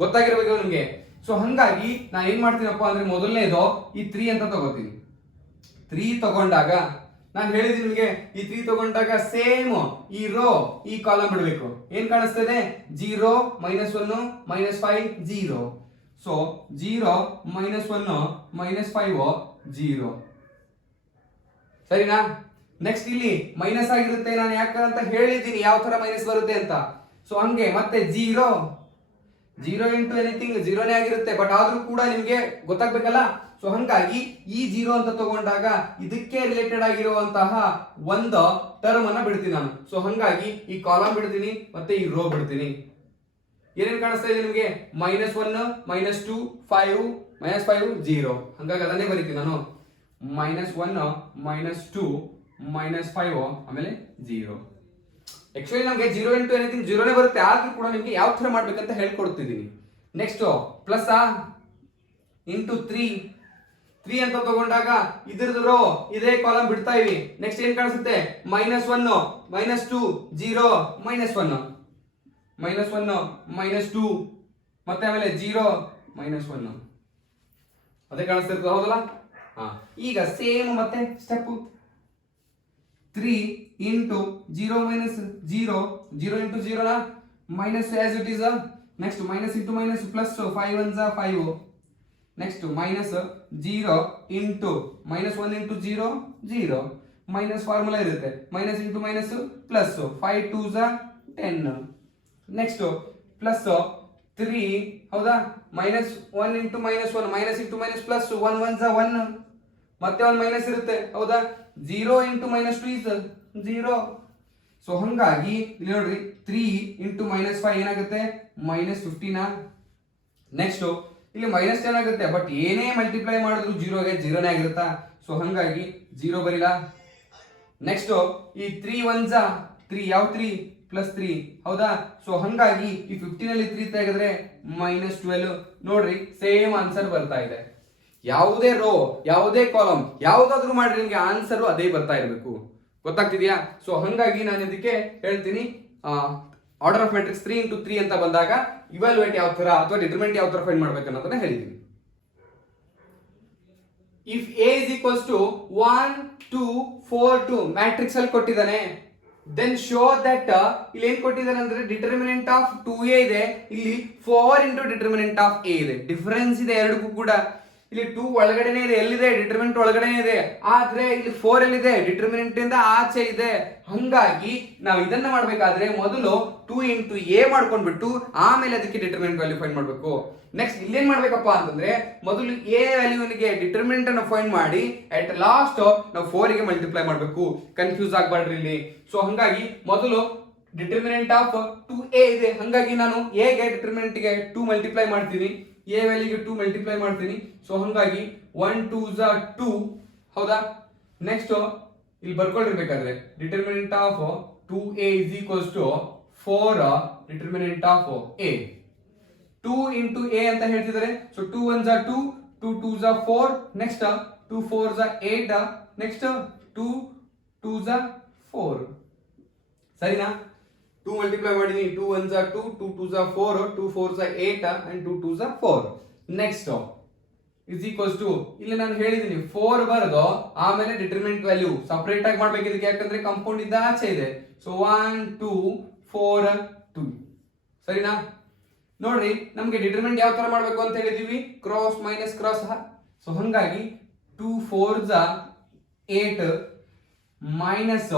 ಗೊತ್ತಾಗಿರ್ಬೇಕು ನಿಮ್ಗೆ. ಸೊ ಹಂಗಾಗಿ ನಾನು ಏನ್ ಮಾಡ್ತೀನಪ್ಪ ಅಂದ್ರೆ ಮೊದಲನೇದು ಈ 3 ಅಂತ ತಗೋತೀನಿ. 3 ತಗೊಂಡಾಗ ನಾನು ಹೇಳಿದ್ದೀನಿ ನಿಮಗೆ, ಈ 3 ತಗೊಂಡಾಗ ಸೇಮ್ ಈ ರೋ ಈ ಕಾಲಮ್ ಬಿಡಬೇಕು. ಏನ್ ಕಾಣಿಸ್ತದೆ? 0 -1 -5 0. ಸೊ 0 -1 -5 0. ಸರಿನಾ? ನೆಕ್ಸ್ಟ್ ಇಲ್ಲಿ ಮೈನಸ್ ಆಗಿರುತ್ತೆ, ನಾನು ಯಾಕಂತ ಹೇಳಿದ್ದೀನಿ ಯಾವ ತರ ಮೈನಸ್ ಬರುತ್ತೆ ಅಂತ. ಸೊ ಹಂಗೆ ಮತ್ತೆ 0 ಇಂಟು ಎನಿಥಿಂಗ್ 0ನೇ ಆಗಿರುತ್ತೆ, ಬಟ್ ಆದ್ರೂ ಕೂಡ ನಿಮ್ಗೆ ಗೊತ್ತಾಗ್ಬೇಕಲ್ಲ. ಸೊ ಹಂಗಾಗಿ ಈ 0 ಅಂತ ತಗೊಂಡಾಗ ಇದಕ್ಕೆ ರಿಲೇಟೆಡ್ ಆಗಿರುವಂತಹ ಒಂದು ಟರ್ಮ್ ಅನ್ನ ಬಿಡ್ತೀನಿ ನಾನು. ಸೊ ಹಂಗಾಗಿ ಈ ಕಾಲಮ್ ಬಿಡ್ತೀನಿ ಮತ್ತೆ ಈ ರೋ ಬಿಡ್ತೀನಿ. ಏನೇನ್ ಕಾಣಿಸ್ತಾ ಇದೆ ನಿಮ್ಗೆ? -1 -2 5 -5 0. ಹಂಗಾಗಿ ಅದನ್ನೇ ಬರೀತೀನಿ ನಾನು, -1 -2 -5 ಆಮೇಲೆ 0. ಆಕ್ಚುಲಿ ನಮಗೆ 0 ಇಂಟು ಎನಿಥಿಂಗ್ 0ನೇ ಬರುತ್ತೆ, ಆದ್ರೂ ಕೂಡ ನಿಮ್ಗೆ ಯಾವ ತರ ಮಾಡ್ಬೇಕಂತ ಹೇಳ್ಕೊಡ್ತಿದ್ದೀನಿ. ನೆಕ್ಸ್ಟ್ ಪ್ಲಸ್ ಇಂಟು 3 3 ಅಂತ ತಗೊಂಡಾಗ ಇದ್ರದ್ದು ರೋ ಇದೇ ಕಾಲಮ್ ಬಿಡ್ತಾ ಇವಿ. ನೆಕ್ಸ್ಟ್ ಏನ್ ಕಾಣಿಸುತ್ತೆ -1 -2 0 -1 -1 -2 ಮತ್ತೆ ಆಮೇಲೆ 0 -1 ಅದೇ ಕಾಣಿಸ್ತಿರ್ತದೆ ಹೌದಲ್ಲ. ಈಗ ಸೇಮ್ ಮತ್ತೆ step 3 into 0 minus 0 0 into 0 na minus as it is next minus into minus plus 5 ones are 5 next minus 0 into minus 1 into 0 0 minus formula irutte minus into minus plus 5 2s are 10 next plus 3 hauda minus 1 into minus 1 minus into minus plus 1 ones are 1 ಮತ್ತೆ ಒಂದು minus ಇರುತ್ತೆ ಹೌದಾ. 0 into minus 2 is 0. So ಹಂಗಾಗಿ ಇಲ್ಲಿ ನೋಡ್ರಿ 3 into minus 5 ಏನಾಗುತ್ತೆ -15. Next ಇಲ್ಲಿ -10 ಆಗುತ್ತೆ, ಬಟ್ ಏನೇ ಮಲ್ಟಿಪ್ಲೈ ಮಾಡಿದ್ರು 0 ಗೆ 0ನೇ ಆಗಿರುತ್ತಾ. ಸೊ ಹಂಗಾಗಿ 0 ಬರಿಲ್ಲ. ನೆಕ್ಸ್ಟ್ ಈ 3 1s 3 ಯಾವ 3 +3 ಹೌದಾ. ಸೊ ಹಂಗಾಗಿ ಈ 15 ಅಲ್ಲಿ 3 ತೆಗೆದ್ರೆ -12 ನೋಡ್ರಿ ಸೇಮ್ ಆನ್ಸರ್ ಬರ್ತಾ ಇದೆ. ಯಾವುದೇ ರೋ ಯಾವುದೇ ಕಾಲಮ್ ಯಾವುದಾದ್ರೂ ಮಾಡ್ರಿ ನಿಮಗೆ ಆನ್ಸರ್ ಅದೇ ಬರ್ತಾ ಇರಬೇಕು, ಗೊತ್ತಾಗ್ತಿದ್ಯಾ. ಸೊ ಹಂಗಾಗಿ ನಾನು ಇದಕ್ಕೆ ಹೇಳ್ತೀನಿ ಆರ್ಡರ್ ಆಫ್ ಮ್ಯಾಟ್ರಿಕ್ಸ್ 3 into 3 ಅಂತ ಬಂದಾಗ ಇವಾಲ್ಯುಯೇಟ್ ಯಾವ ತರ ಅಥವಾ ಡಿಟರ್ಮಿನೆಂಟ್ ಯಾವ ತರ ಫೈಂಡ್ ಮಾಡ್ಬೇಕು ಅನ್ನೋದನ್ನ ಹೇಳಿದ್ದೀನಿ. If a is equals to 1 2 4 2 matrix ಅಲ್ಲಿ ಕೊಟ್ಟಿದ್ದಾನೆ, ದೆನ್ ಶೋ ದಟ್ ಇಲ್ಲಿ ಏನ್ ಕೊಟ್ಟಿದ್ದಾನೆ ಅಂದ್ರೆ ಡಿಟರ್ಮಿನೆಂಟ್ ಆಫ್ 2a ಇದೆ, ಇಲ್ಲಿ 4 into ಡಿಟರ್ಮಿನೆಂಟ್ ಆಫ್ a ಇದೆ. ಡಿಫರೆನ್ಸ್ ಇದೆ ಎರಡಕ್ಕೂ ಕೂಡ. ಇಲ್ಲಿ 2 ಒಳಗಡೆನೆ ಇದೆ, ಎಲ್ಲಿದೆ ಡಿಟರ್ಮಿನೆಂಟ್ ಒಳಗಡೆನೆ ಇದೆ, ಆದ್ರೆ ಇಲ್ಲಿ 4 ಎಲ್ಲಿದೆ ಡಿಟರ್ಮಿನೆಂಟ್ ಇಂದ ಆಚೆ ಇದೆ. ಹಂಗಾಗಿ ನಾವು ಇದನ್ನ ಮಾಡ್ಬೇಕಾದ್ರೆ ಮೊದಲು 2 into a ಮಾಡ್ಕೊಂಡ್ಬಿಟ್ಟು ಆಮೇಲೆ ಅದಕ್ಕೆ ಡಿಟರ್ಮಿನೆಂಟ್ ವ್ಯಾಲ್ಯೂ ಫೈಂಡ್ ಮಾಡ್ಬೇಕು. ನೆಕ್ಸ್ಟ್ ಇಲ್ಲೇನ್ ಮಾಡ್ಬೇಕಪ್ಪ ಅಂತಂದ್ರೆ ಮೊದಲು a ವ್ಯಾಲ್ಯೂನಿಗೆ ಡಿಟರ್ಮಿನೆಂಟ್ ಅನ್ನು ಫೈಂಡ್ ಮಾಡಿ ಅಟ್ ಲಾಸ್ಟ್ ನಾವು 4 ಗೆ ಮಲ್ಟಿಪ್ಲೈ ಮಾಡ್ಬೇಕು. ಕನ್ಫ್ಯೂಸ್ ಆಗ್ಬಾರ್ದ್ರಿ ಇಲ್ಲಿ. ಸೊ ಹಂಗಾಗಿ ಮೊದಲು ಡಿಟರ್ಮಿನೆಂಟ್ ಆಫ್ 2a ಇದೆ, ಹಂಗಾಗಿ ನಾನು a ಗೆ ಡಿಟರ್ಮಿನೆಂಟ್ ಗೆ 2 ಮಲ್ಟಿಪ್ಲೈ ಮಾಡ್ತೀನಿ, a ವ್ಯಾಲ್ಯೂಗೆ 2 ಮಲ್ಟಿಪ್ಲೈ ಮಾಡ್ತೀನಿ. ಸೊ ಹಂಗಾಗಿ 1 2s 2 ಹೌದಾ. ನೆಕ್ಸ್ಟ್ ಇಲ್ಲಿ ಬರ್ಕೊಂಡಿರ್ಬೇಕಾದ್ರೆ determinant of 2a is equals to 4 determinant of a 2 into a ಅಂತ ಹೇಳ್ತಿದ್ದಾರೆ. So 2 1s 2 2 2s 4 next 2 4s 8 next 2 2s 4 ಸರಿನಾ. 2 ಮಲ್ಟಿಪ್ಲೈ ಮಾಡಿದೀನಿ, 2 1s 2 2 2s 4 2 4s 8 and 2 2s 4 next is equals to ಇಲ್ಲಿ ನಾನು ಹೇಳಿದೀನಿ 4 ಬರೆದು ಆಮೇಲೆ ಡಿಟರ್ಮಿನೆಂಟ್ ವ್ಯಾಲ್ಯೂ ಸಪರೇಟ್ ಆಗಿ ಮಾಡ್ಬೇಕು ಇದಕ್ಕೆ, ಯಾಕಂದ್ರೆ ಕಾಂಪೌಂಡ್ ಇಂದ ಆಚೆ ಇದೆ. ಸೊ 1 2 4 2 ಸರಿನಾ. ನೋಡ್ರಿ ನಮಗೆ ಡಿಟರ್ಮಿನೆಂಟ್ ಯಾವ ತರ ಮಾಡ್ಬೇಕು ಅಂತ ಹೇಳಿದೀವಿ, ಕ್ರಾಸ್ ಮೈನಸ್ ಕ್ರಾಸ್. ಸೊ ಹಂಗಾಗಿ 2 4s 8 minus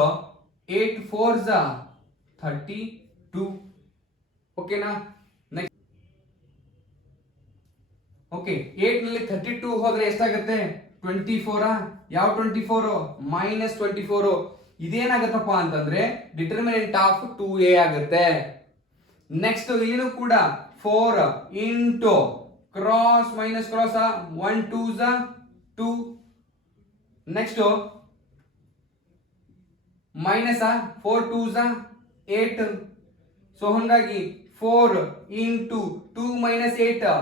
8 4s 32 ಓಕೆನಾ. ನೆಕ್ಸ್ಟ್ ಓಕೆ 8 ನಲ್ಲಿ 32 ಹೋದ್ರೆ ಎಷ್ಟಾಗುತ್ತೆ 24. ಯಾವ 24 -24. ಇದೇನಾಗತ್ತಪ್ಪ ಅಂತಂದ್ರೆ ಡಿಟರ್ಮಿನೆಂಟ್ ಆಫ್ 2a ಆಗುತ್ತೆ. ನೆಕ್ಸ್ಟ್ ಇಲ್ಲಿನೂ ಕೂಡ 4 into cross minus cross 1 2s 2 next minus 4 2s 8. So ಹಂಗಾಗಿ 4 into 2 minus 8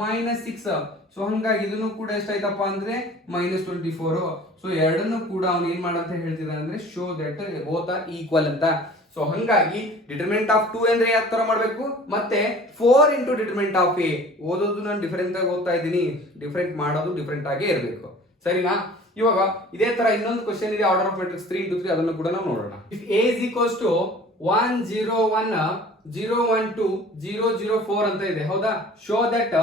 minus 6. ಸೊ ಹಂಗಾಗಿ ಇದನ್ನು ಕೂಡ ಎಷ್ಟಾಯ್ತಪ್ಪ ಅಂದ್ರೆ -24. ಸೊ ಎರಡನ್ನು ಕೂಡ ಅವ್ನು ಏನ್ ಮಾಡಂತ ಹೇಳ್ತಿದ್ದಾನೆ ಅಂದ್ರೆ show that both are equal ಅಂತ. ಸೊ ಹಂಗಾಗಿ ಡಿಟರ್ಮಿನೆಂಟ್ ಆಫ್ 2 ಅಂದ್ರೆ ಯಾವ ತರ ಮಾಡ್ಬೇಕು, ಮತ್ತೆ 4 into ಡಿಟರ್ಮಿನೆಂಟ್ ಆಫ್ a ಓದೋದು ನಾನು ಡಿಫರೆಂಟ್ ಆಗಿ ಓದ್ತಾ ಇದ್ದೀನಿ, ಡಿಫರೆಂಟ್ ಮಾಡೋದು ಡಿಫರೆಂಟ್ ಆಗೇ ಇರಬೇಕು ಸರಿನಾ. ಇವಾಗ ಇದೇ ತರ ಇನ್ನೊಂದು ಕ್ವಶನ್ ಇದೆ ಆರ್ಡರ್ ಆಫ್ ಮ್ಯಾಟ್ರಿಕ್ಸ್ 3 into 3, ಅದನ್ನು ಕೂಡ ನಾವು ನೋಡೋಣ. If a is equals to 1 0 1 0 1 2 0 0 4 ಅಂತ ಇದೆ ಹೌದಾ. Show that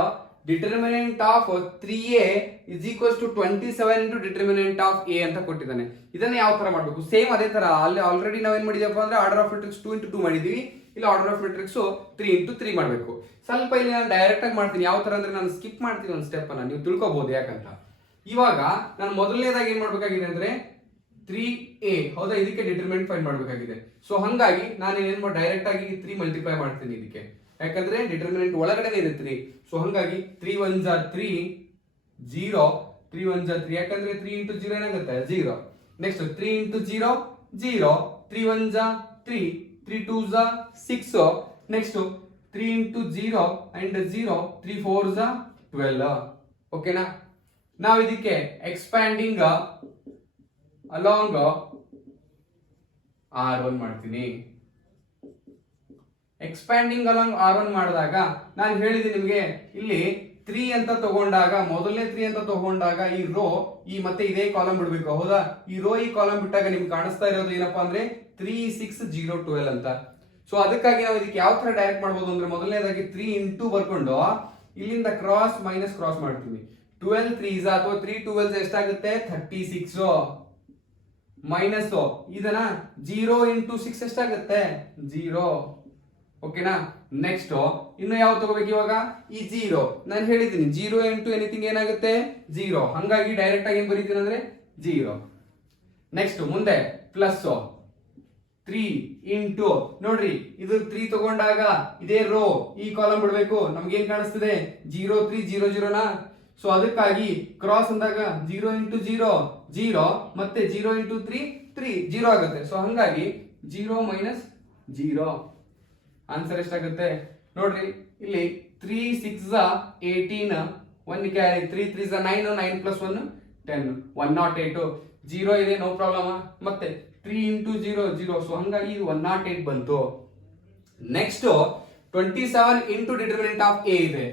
determinant of 3a is equals to 27 into determinant of a ಅಂತ ಕೊಟ್ಟಿದ್ದಾನೆ. ಇದನ್ನ ಯಾವ ತರ ಮಾಡಬೇಕು, ಸೇಮ್ ಅದೇ ತರ ಅಲ್ಲಿ ಆಲ್ರೆಡಿ ನಾವ್ ಏನ್ ಮಾಡಿದೀವಪ್ಪ ಅಂದ್ರೆ ಆರ್ಡರ್ ಆಫ್ ಮ್ಯಾಟ್ರಿಕ್ಸ್ 2 into 2 ಮಾಡಿದೀವಿ, ಇಲ್ಲಿ ಆರ್ಡರ್ ಆಫ್ ಮ್ಯಾಟ್ರಿಕ್ಸ್ 3 into 3 ಮಾಡಬೇಕು. ಸ್ವಲ್ಪ ಇಲ್ಲಿ ನಾನು ಡೈರೆಕ್ಟ್ ಆಗಿ ಮಾಡ್ತೀನಿ, ಯಾವ ತರ ಅಂದ್ರೆ ನಾನು ಸ್ಕಿಪ್ ಮಾಡ್ತೀನಿ ಒಂದು ಸ್ಟೆಪ್ ಅನ್ನ, ನೀವು ತಿಳ್ಕೊಬಹುದು ಯಾಕಂತ. ಇವಾಗ ನಾನು ಮೊದಲನೇದಾಗಿ ಏನ್ ಮಾಡ್ಬೇಕಾಗಿದೆ ಅಂದ್ರೆ 3a ಹೌದಾ, ಇದಕ್ಕೆ ಡಿಟರ್ಮಿನೆಂಟ್ ಫೈಂಡ್ ಮಾಡಬೇಕಾಗಿದೆ. ಸೊ ಹಂಗಾಗಿ ನಾನು ಏನ್ ಮಾಡಿ ಡೈರೆಕ್ಟ್ ಆಗಿ 3 ಮಲ್ಟಿಪ್ಲೈ ಮಾಡ್ತೀನಿ ಇದಕ್ಕೆ, ಯಾಕಂದ್ರೆ ಡಿಟರ್ಮಿನೆಂಟ್ ಒಳಗಡೆ ಇದೆ 3. ಸೊ ಹಂಗಾಗಿ 3 1s 3 0 3 1s 3, ಯಾಕಂದ್ರೆ 3 into 0 ಏನಾಗುತ್ತೆ 0. Next 3 into 0 0 3 1s 3 3 2s 6 next 3 into 0 and 0 3 4s 12 ಓಕೆನಾ. ನಾವು ಇದಕ್ಕೆ ಎಕ್ಸ್ಪ್ಯಾಂಡಿಂಗ್ ಅಲಾಂಗ್ R1 ಮಾಡ್ತೀನಿ. ಎಕ್ಸ್ಪ್ಯಾಂಡಿಂಗ್ ಅಲಾಂಗ್ R1 ಮಾಡಿದಾಗ ನಾನು ಹೇಳಿದ್ದೀನಿ ನಿಮಗೆ, ಇಲ್ಲಿ 3 ಅಂತ ತಗೊಂಡಾಗ, ಮೊದಲನೇ 3 ಅಂತ ತಗೊಂಡಾಗ ಈ ರೋ ಈ ಮತ್ತೆ ಇದೇ ಕಾಲಮ್ ಬಿಡ್ಬೇಕು. ಹೌದಾ, ಈ ರೋ ಈ ಕಾಲಮ್ ಬಿಟ್ಟಾಗ ನಿಮ್ಗೆ ಕಾಣಿಸ್ತಾ ಇರೋದು ಏನಪ್ಪಾ ಅಂದ್ರೆ 3 6 0 12 ಅಂತ. ಸೊ ಅದಕ್ಕಾಗಿ ನಾವು ಇದಕ್ಕೆ ಯಾವ ತರ ಡೈರೆಕ್ಟ್ ಮಾಡ್ಬೋದು ಅಂದ್ರೆ, ಮೊದಲನೇದಾಗಿ 3 ಇಂಟು ಬರ್ಕೊಂಡು ಇಲ್ಲಿಂದ ಕ್ರಾಸ್ ಮೈನಸ್ ಕ್ರಾಸ್ ಮಾಡ್ತೀವಿ. 12 3s ಅಥವಾ 3 12s ಎಷ್ಟಾಗುತ್ತೆ 36 ಮೈನಸ್ ಇದನ್ನ 0 ಇಂಟು 6 ಎಷ್ಟಾಗುತ್ತೆ 0. ಓಕೆನಾ. ನೆಕ್ಸ್ಟ್ ಇನ್ನು ಯಾವ ತಗೋಬೇಕು ಇವಾಗ, ಈ 0 ನಾನು ಹೇಳಿದ್ದೀನಿ 0 ಇಂಟು ಎನಿಥಿಂಗ್ ಏನಾಗುತ್ತೆ 0, ಹಂಗಾಗಿ ಡೈರೆಕ್ಟ್ ಆಗಿ ಏನ್ ಬರೀತೀನಿ ಅಂದ್ರೆ 0. ನೆಕ್ಸ್ಟ್ ಮುಂದೆ ಪ್ಲಸ್ 3 ಇಂಟು, ನೋಡ್ರಿ ಇದು 3 ತಗೊಂಡಾಗ ಇದೇ ರೋ ಈ ಕಾಲಮ್ ಬಿಡಬೇಕು. ನಮ್ಗೆ ಏನ್ ಕಾಣಿಸ್ತಿದೆ 0 3 0 0 ನಾ. ಸೊ ಅದಕ್ಕಾಗಿ ಕ್ರಾಸ್ ಅಂದಾಗ 0 ಇಂಟು 0 0 ಮತ್ತೆ 0 ಇಂಟು 3 3 0 ಆಗುತ್ತೆ. ಸೊ ಹಂಗಾಗಿ 0 ಮೈನಸ್ 0 ಆನ್ಸರ್ ಎಷ್ಟಾಗುತ್ತೆ ನೋಡ್ರಿ. ಇಲ್ಲಿ 3 6 18 1 ಕ್ಯಾರಿ 3 3 9 9 ಪ್ಲಸ್ 1 10 108 0 ಇದೆ, ನೋ ಪ್ರಾಬ್ಲಮ್. ಮತ್ತೆ 3 ಇಂಟು 0 0, ಸೊ ಹಂಗಾಗಿ ಇದು 108 ಬಂತು. Next 27 into determinant of A ಇದೆ.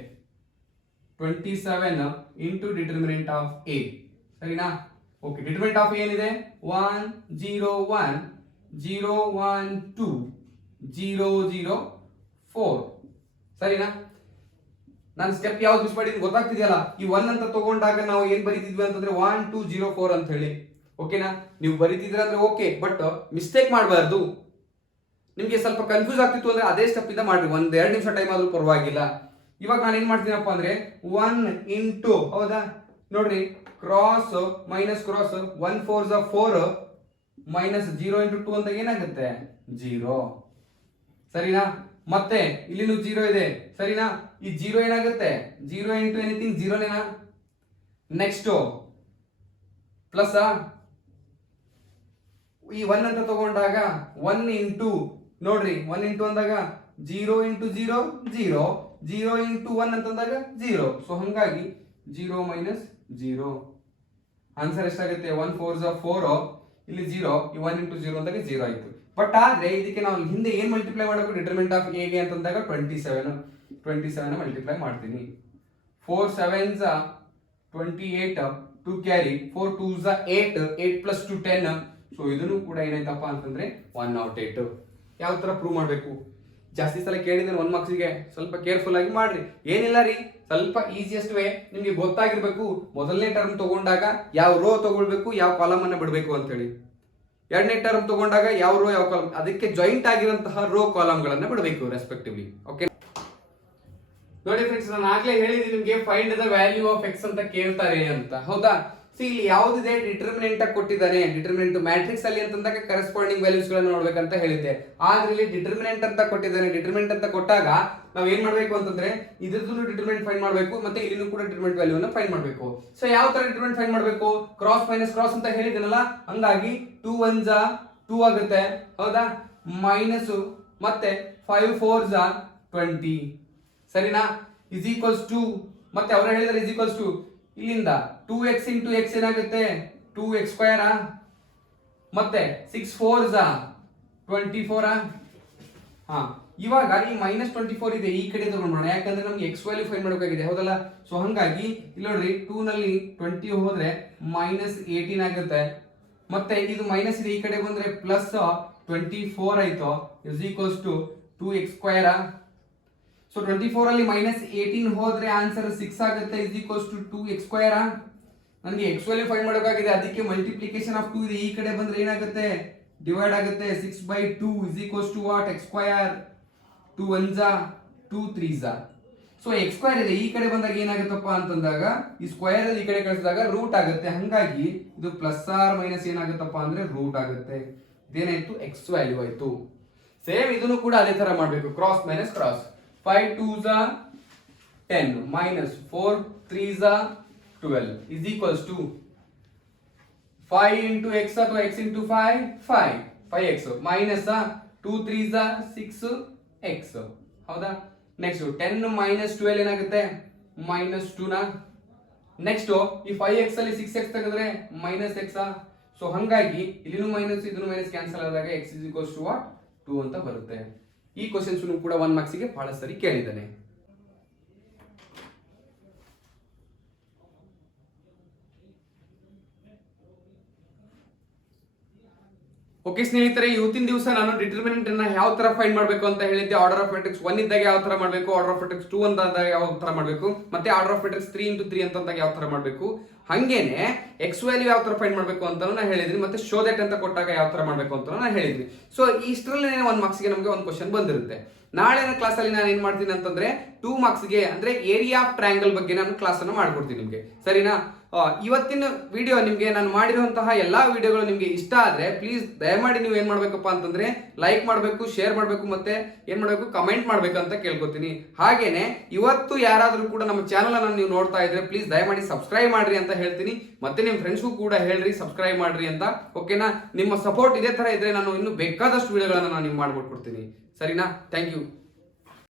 27 ಇಂಟು ಡಿಟರ್ಮಿನೆಂಟ್ ಆಫ್ ಎ, ಸರಿನಾ. ಓಕೆ, ಡಿಟರ್ಮಿನೆಂಟ್ ಆಫ್ ಏನಿದೆ 1 0 1 0 1 2 0 0 4, ಸರಿನಾ. ನಾನು ಸ್ಟೆಪ್ ಯಾವ್ದು ಮಿಸ್ ಮಾಡಿದ್ದೀನಿ ಗೊತ್ತಾಗ್ತಿದೆಯಲ್ಲ. ಈ 1 ಅಂತ ತಗೊಂಡಾಗ ನಾವು ಏನ್ ಬರೀತಿದ್ವಿ ಅಂತಂದ್ರೆ 1 2 0 4 ಅಂತ ಹೇಳಿ. ಓಕೆನಾ, ನೀವು ಬರೀತಿದ್ರ ಅಂದ್ರೆ ಓಕೆ, ಬಟ್ ಮಿಸ್ಟೇಕ್ ಮಾಡಬಾರ್ದು. ನಿಮ್ಗೆ ಸ್ವಲ್ಪ ಕನ್ಫ್ಯೂಸ್ ಆಗ್ತಿತ್ತು ಅಂದ್ರೆ ಅದೇ ಸ್ಟೆಪ್ ಇಂದ ಮಾಡ್ರಿ, 1-2 ನಿಮಿಷ ಟೈಮ್ ಆದ್ರೂ ಪರವಾಗಿಲ್ಲ. ಇವಾಗ ನಾನು ಏನ್ ಮಾಡ್ತೀನಪ್ಪ ಅಂದ್ರೆ 1 ಇಂಟು, ಹೌದಾ ನೋಡ್ರಿ, cross minus cross 1 4 4 minus 0 into 2 ಅಂತ ಏನಾಗುತ್ತೆ 0, ಸರಿನಾ. ಮತ್ತೆ ಇಲ್ಲಿನೂ 0 ಇದೆ, ಸರಿನಾ. ಈ 0 ಏನಾಗುತ್ತೆ 0 ಇಂಟು ಎನಿಥಿಂಗ್ 0 ನೇನಾ. ನೆಕ್ಸ್ಟ್ ಪ್ಲಸ್ ಈ 1 ಅಂತ ತಗೊಂಡಾಗ 1 ಇಂಟು, ನೋಡ್ರಿ 1 ಇಂಟು ಅಂದಾಗ 0 ಇಂಟು 0 0 0 ಇಂಟು 1 ಅಂತಂದಾಗ 0, ಸೊ ಹಂಗಾಗಿ 0 ಮೈನಸ್ 0 ಆನ್ಸರ್ ಎಷ್ಟಾಗುತ್ತೆ 1 4 4, ಇಲ್ಲಿ 0, ಈ 1 ಇಂಟು 0 ಅಂದಾಗ 0 ಆಯ್ತು. ಬಟ್ ಆದ್ರೆ ಇದಕ್ಕೆ ನಾವು ಹಿಂದೆ ಏನ್ ಮಲ್ಟಿಪ್ಲೈ ಮಾಡಬೇಕು ಡಿಟರ್ಮಿನೆಂಟ್ ಆಫ್ ಎ ಗೆ ಅಂತಂದಾಗ 27 ಮಲ್ಟಿಪ್ಲೈ ಮಾಡ್ತೀನಿ. 4 7s 28 2 carry 4 2s 8 8 plus 2 10, so ಇದನ್ನು ಕೂಡ ಏನಾಯ್ತಪ್ಪ ಅಂತಂದ್ರೆ 108. ಯಾವ ತರ ಪ್ರೂವ್ ಮಾಡಬೇಕು, ಜಾಸ್ತಿ ಸಲ ಕೇಳಿದ್ರೆ 1 ಮಾರ್ಕ್ಸ್ಗೆ ಸ್ವಲ್ಪ ಕೇರ್ಫುಲ್ ಆಗಿ ಮಾಡ್ರಿ. ಏನಿಲ್ಲ ರೀ, ಸ್ವಲ್ಪ ಈಸಿಯೆಸ್ಟ್ ವೇ ನಿಮ್ಗೆ ಗೊತ್ತಾಗಿರ್ಬೇಕು. ಮೊದಲನೇ ಟರ್ಮ್ ತಗೊಂಡಾಗ ಯಾವ ರೋ ತಗೊಳ್ಬೇಕು, ಯಾವ ಕಾಲಮ್ ಅನ್ನ ಬಿಡಬೇಕು ಅಂತ ಹೇಳಿ. ಎರಡನೇ ಟರ್ಮ್ ತಗೊಂಡಾಗ ಯಾವ ರೋ ಯಾವ ಕಾಲಮ್, ಅದಕ್ಕೆ ಜಾಯಿಂಟ್ ಆಗಿರುವಂತಹ ರೋ ಕಾಲಮ್ ಗಳನ್ನ ಬಿಡಬೇಕು ರೆಸ್ಪೆಕ್ಟಿವ್ಲಿ. ಓಕೆ ನೋಡಿ ಫ್ರೆಂಡ್ಸ್, ನಾನು ಆಗ್ಲೇ ಹೇಳಿದ್ದೀನಿ ನಿಮ್ಗೆ find the value of X ಅಂತ ಕೇಳ್ತಾರೆ ಅಂತ, ಹೌದಾ. ಸಿ ಇಲ್ಲಿ ಯಾವ್ದಿದೆ ಡಿಟರ್ಮಿನೆಂಟ್ ಆಗಿ ಕೊಟ್ಟಿದ್ದಾನೆ, ಡಿಟರ್ಮಿನೆಂಟ್ ಮ್ಯಾಟ್ರಿಕ್ಸ್ ಅಲ್ಲಿ ಅಂತಂದಾಗ ಕರೆಸ್ಪಾಂಡಿಂಗ್ ವ್ಯಾಲ್ಯೂಸ್ ಗಳನ್ನ ನೋಡ್ಬೇಕಂತ ಹೇಳಿದ್ದೆ. ಆದ್ರೆ ಇಲ್ಲಿ ಡಿಟರ್ಮಿನೆಂಟ್ ಅಂತ ಕೊಟ್ಟಿದ್ದಾನೆ. ಡಿಟರ್ಮಿನೆಂಟ್ ಅಂತ ಕೊಟ್ಟಾಗ ನಾವ್ ಏನ್ ಮಾಡ್ಬೇಕು ಅಂತಂದ್ರೆ ಇದ್ರದ್ದು ಡಿಟರ್ಮಿನೆಂಟ್ ಫೈಂಡ್ ಮಾಡ್ಬೇಕು, ಮತ್ತೆ ಇಲ್ಲಿನೂ ಕೂಡ ಡಿಟರ್ಮಿನೆಂಟ್ ವ್ಯಾಲ್ಯೂನ ಫೈಂಡ್ ಮಾಡ್ಬೇಕು. ಸೊ ಯಾವ ತರ ಡಿಟರ್ಮಿನೆಂಟ್ ಫೈಂಡ್ ಮಾಡ್ಬೇಕು, ಕ್ರಾಸ್ ಮೈನಸ್ ಕ್ರಾಸ್ ಅಂತ ಹೇಳಿದನಲ್ಲ, ಹಂಗಾಗಿ 2 1s 2 ಆಗುತ್ತೆ, ಹೌದಾ. ಮೈನಸ್ ಮತ್ತೆ 5 4s 20, ಸರಿನಾ. ಇಸ್ ಈಕ್ವಲ್ಸ್ ಟು, ಮತ್ತೆ ಅವರ ಹೇಳಿದ್ರೆ ಇಸ್ ಈಕ್ವಲ್ಸ್ ಟು, ಇಲ್ಲಿಂದ 2x ಇಂಟು ಎಕ್ಸ್ ಏನಾಗುತ್ತೆ 2x ಸ್ಕ್ವೇರ್, ಮತ್ತೆ 6 4s 24. ಹಾ, ಇವಾಗ ಈ ಮೈನಸ್ 24 ಇದೆ, ಈ ಕಡೆ ತಗೊಂಡ್ಬಿಡೋಣ, ಯಾಕಂದ್ರೆ ನಮ್ಗೆ ಎಕ್ಸ್ ವ್ಯಾಲ್ಯೂ ಫೈಂಡ್ ಮಾಡಬೇಕಾಗಿದೆ, ಹೌದಲ್ಲ. ಸೊ ಹಂಗಾಗಿ ಇಲ್ಲಿ ನೋಡ್ರಿ 2 ನಲ್ಲಿ 20 ಹೋದ್ರೆ ಮೈನಸ್ 18 ಆಗುತ್ತೆ. ಮತ್ತೆ ಇದು ಮೈನಸ್ ಇದೆ, ಈ ಕಡೆ ಬಂದ್ರೆ ಪ್ಲಸ್ 24 ಆಯ್ತು, is equals to 2x square. So 24 ಅಲ್ಲಿ ಮೈನಸ್ 18 ಹೋದ್ರೆ ಆನ್ಸರ್ 6 ಆಗುತ್ತೆ, is equals to 2x square. ನನಗೆ ಎಕ್ಸ್ ವ್ಯಾಲ್ಯೂ ಫೈಂಡ್ ಮಾಡಬೇಕಾಗಿದೆ, ಅದಕ್ಕೆ ಮಲ್ಟಿಪ್ಲಿಕೇಶನ್ ಆಫ್ 2 ಇದೆ, ಈ ಕಡೆ ಬಂದ್ರೆ ಏನಾಗುತ್ತೆ ಡಿವೈಡ್ ಆಗುತ್ತೆ. 6/2 is equals to what x square. 2 1s 2 3s. So x square ಇದೆ, ಈ ಕಡೆ ಬಂದಾಗ ಏನಾಗುತ್ತಪ್ಪ ಅಂತಂದಾಗ ಈ ಸ್ಕ್ವೇರ್ ಅಲ್ಲಿ ಈ ಕಡೆ ಕಳಿಸಿದಾಗ ರೂಟ್ ಆಗುತ್ತೆ, ಹಂಗಾಗಿ ಇದು ಪ್ಲಸ್ ಆರ್ ಮೈನಸ್ ಏನಾಗುತ್ತಪ್ಪ ಅಂದ್ರೆ ರೂಟ್ ಆಗುತ್ತೆ. ಇದೇನಾಯ್ತು ಎಕ್ಸ್ ವ್ಯಾಲ್ಯೂ ಆಯ್ತು. ಸೇಮ್ ಇದನ್ನು ಕೂಡ ಅದೇ ತರ ಮಾಡಬೇಕು, cross minus cross. 5 2s 10 minus 4 3s 12 is equals to 5 into x ಅಥವಾ x into 5 5x minus 2 3s 6x, ಹೌದಾ. ನೆಕ್ಸ್ಟ್ 10 minus 12 ಏನಾಗುತ್ತೆ minus 2 ನ. ನೆಕ್ಸ್ಟ್ ಈ 5x ಅಲ್ಲಿ 6x ತೆಗೆದ್ರೆ -x. ಸೊ ಹಂಗಾಗಿ ಇಲ್ಲಿನೂ ಮೈನಸ್ ಇದನ್ನು ಮೈನಸ್ ಕ್ಯಾನ್ಸಲ್ ಆದಾಗ x = what 2 ಅಂತ ಬರುತ್ತೆ. ಈ ಕ್ವಶನ್ಸ್ ಕೂಡ 1 ಮಾರ್ಕ್ಸ್ ಗೆ ಬಹಳ ಸರಿ ಕೇಳಿದ್ದಾನೆ. ಓಕೆ ಸ್ನೇಹಿತರೆ, ಇವತ್ತಿನ ದಿವಸ ನಾನು ಡಿಟರ್ಮಿನೆಂಟ್ ಅನ್ನ ಯಾವ ತರ ಫೈಂಡ್ ಮಾಡಬೇಕು ಅಂತ ಹೇಳಿದ್ದೆ. ಆರ್ಡರ್ ಆಫ್ ಮ್ಯಾಟ್ರಿಕ್ಸ್ 1 ಇದ್ದಾಗ ಯಾವ ತರ ಮಾಡಬೇಕು, ಆರ್ಡರ್ ಆಫ್ ಮ್ಯಾಟ್ರಿಕ್ಸ್ 2 ಅಂದಾಗ ಯಾವ ತರ ಮಾಡಬೇಕು, ಮತ್ತೆ ಆರ್ಡರ್ ಆಫ್ ಮ್ಯಾಟ್ರಿಕ್ಸ್ 3 × 3 ಅಂದಾಗ ಯಾವ ತರ ಮಾಡಬೇಕು, ಹಂಗೇನೆ ಎಕ್ಸ್ ವ್ಯಾಲ್ಯೂ ಯಾವ ತರ ಫೈಂಡ್ ಮಾಡಬೇಕು ಅಂತ ನಾನು ಹೇಳಿದ್ರಿ. ಮತ್ತೆ ಶೋ ದಟ್ ಅಂತ ಕೊಟ್ಟಾಗ ಯಾವ ತರ ಮಾಡಬೇಕು ಅಂತ ನಾನು ಹೇಳಿದ್ರಿ. ಸೊ ಇಷ್ಟರಲ್ಲಿ 1 ಮಾರ್ಕ್ಸ್ ಗೆ ನಮಗೆ ಒಂದು ಕ್ವಶನ್ ಬಂದಿರುತ್ತೆ. ನಾಳಿನ ಕ್ಲಾಸ್ ಅಲ್ಲಿ ನಾನು ಏನ್ ಮಾಡ್ತೀನಿ ಅಂತಂದ್ರೆ 2 ಮಾರ್ಕ್ಸ್ ಗೆ ಅಂದ್ರೆ ಏರಿಯಾ ಆಫ್ ಟ್ರಯಾಂಗಲ್ ಬಗ್ಗೆ ನಾನು ಕ್ಲಾಸ್ ಅನ್ನು ಮಾಡ್ಕೊಡ್ತೀನಿ ನಿಮ್ಗೆ, ಸರಿನಾ? ಇವತ್ತಿನ ವಿಡಿಯೋ ನಿಮ್ಗೆ ನಾನು ಮಾಡಿರುವಂತಹ ಎಲ್ಲಾ ವಿಡಿಯೋಗಳು ನಿಮ್ಗೆ ಇಷ್ಟ ಆದ್ರೆ ಪ್ಲೀಸ್ ದಯಮಾಡಿ ನೀವು ಏನ್ ಮಾಡ್ಬೇಕಪ್ಪ ಅಂತಂದ್ರೆ ಲೈಕ್ ಮಾಡಬೇಕು, ಶೇರ್ ಮಾಡಬೇಕು, ಮತ್ತೆ ಏನ್ ಮಾಡಬೇಕು ಕಮೆಂಟ್ ಮಾಡ್ಬೇಕು ಅಂತ ಕೇಳ್ಕೊತೀನಿ. ಹಾಗೇನೆ ಇವತ್ತು ಯಾರಾದ್ರೂ ಕೂಡ ನಮ್ಮ ಚಾನಲ್ ಅನ್ನು ನೀವು ನೋಡ್ತಾ ಇದ್ರೆ ಪ್ಲೀಸ್ ದಯಮಾಡಿ ಸಬ್ಸ್ಕ್ರೈಬ್ ಮಾಡ್ರಿ ಅಂತ ಹೇಳ್ತೀನಿ. ಮತ್ತೆ ನಿಮ್ ಫ್ರೆಂಡ್ಸ್ಗೂ ಕೂಡ ಹೇಳ್ರಿ ಸಬ್ಸ್ಕ್ರೈಬ್ ಮಾಡ್ರಿ ಅಂತ, ಓಕೆನಾ? ನಿಮ್ಮ ಸಪೋರ್ಟ್ ಇದೇ ತರ ಇದ್ರೆ ನಾನು ಇನ್ನು ಬೇಕಾದಷ್ಟು ವಿಡಿಯೋಗಳನ್ನ ನಾನು ನಿಮ್ಗೆ ಮಾಡ್ಕೊಟ್ಕೊಡ್ತೀನಿ, ಸರಿನಾ? Thank you.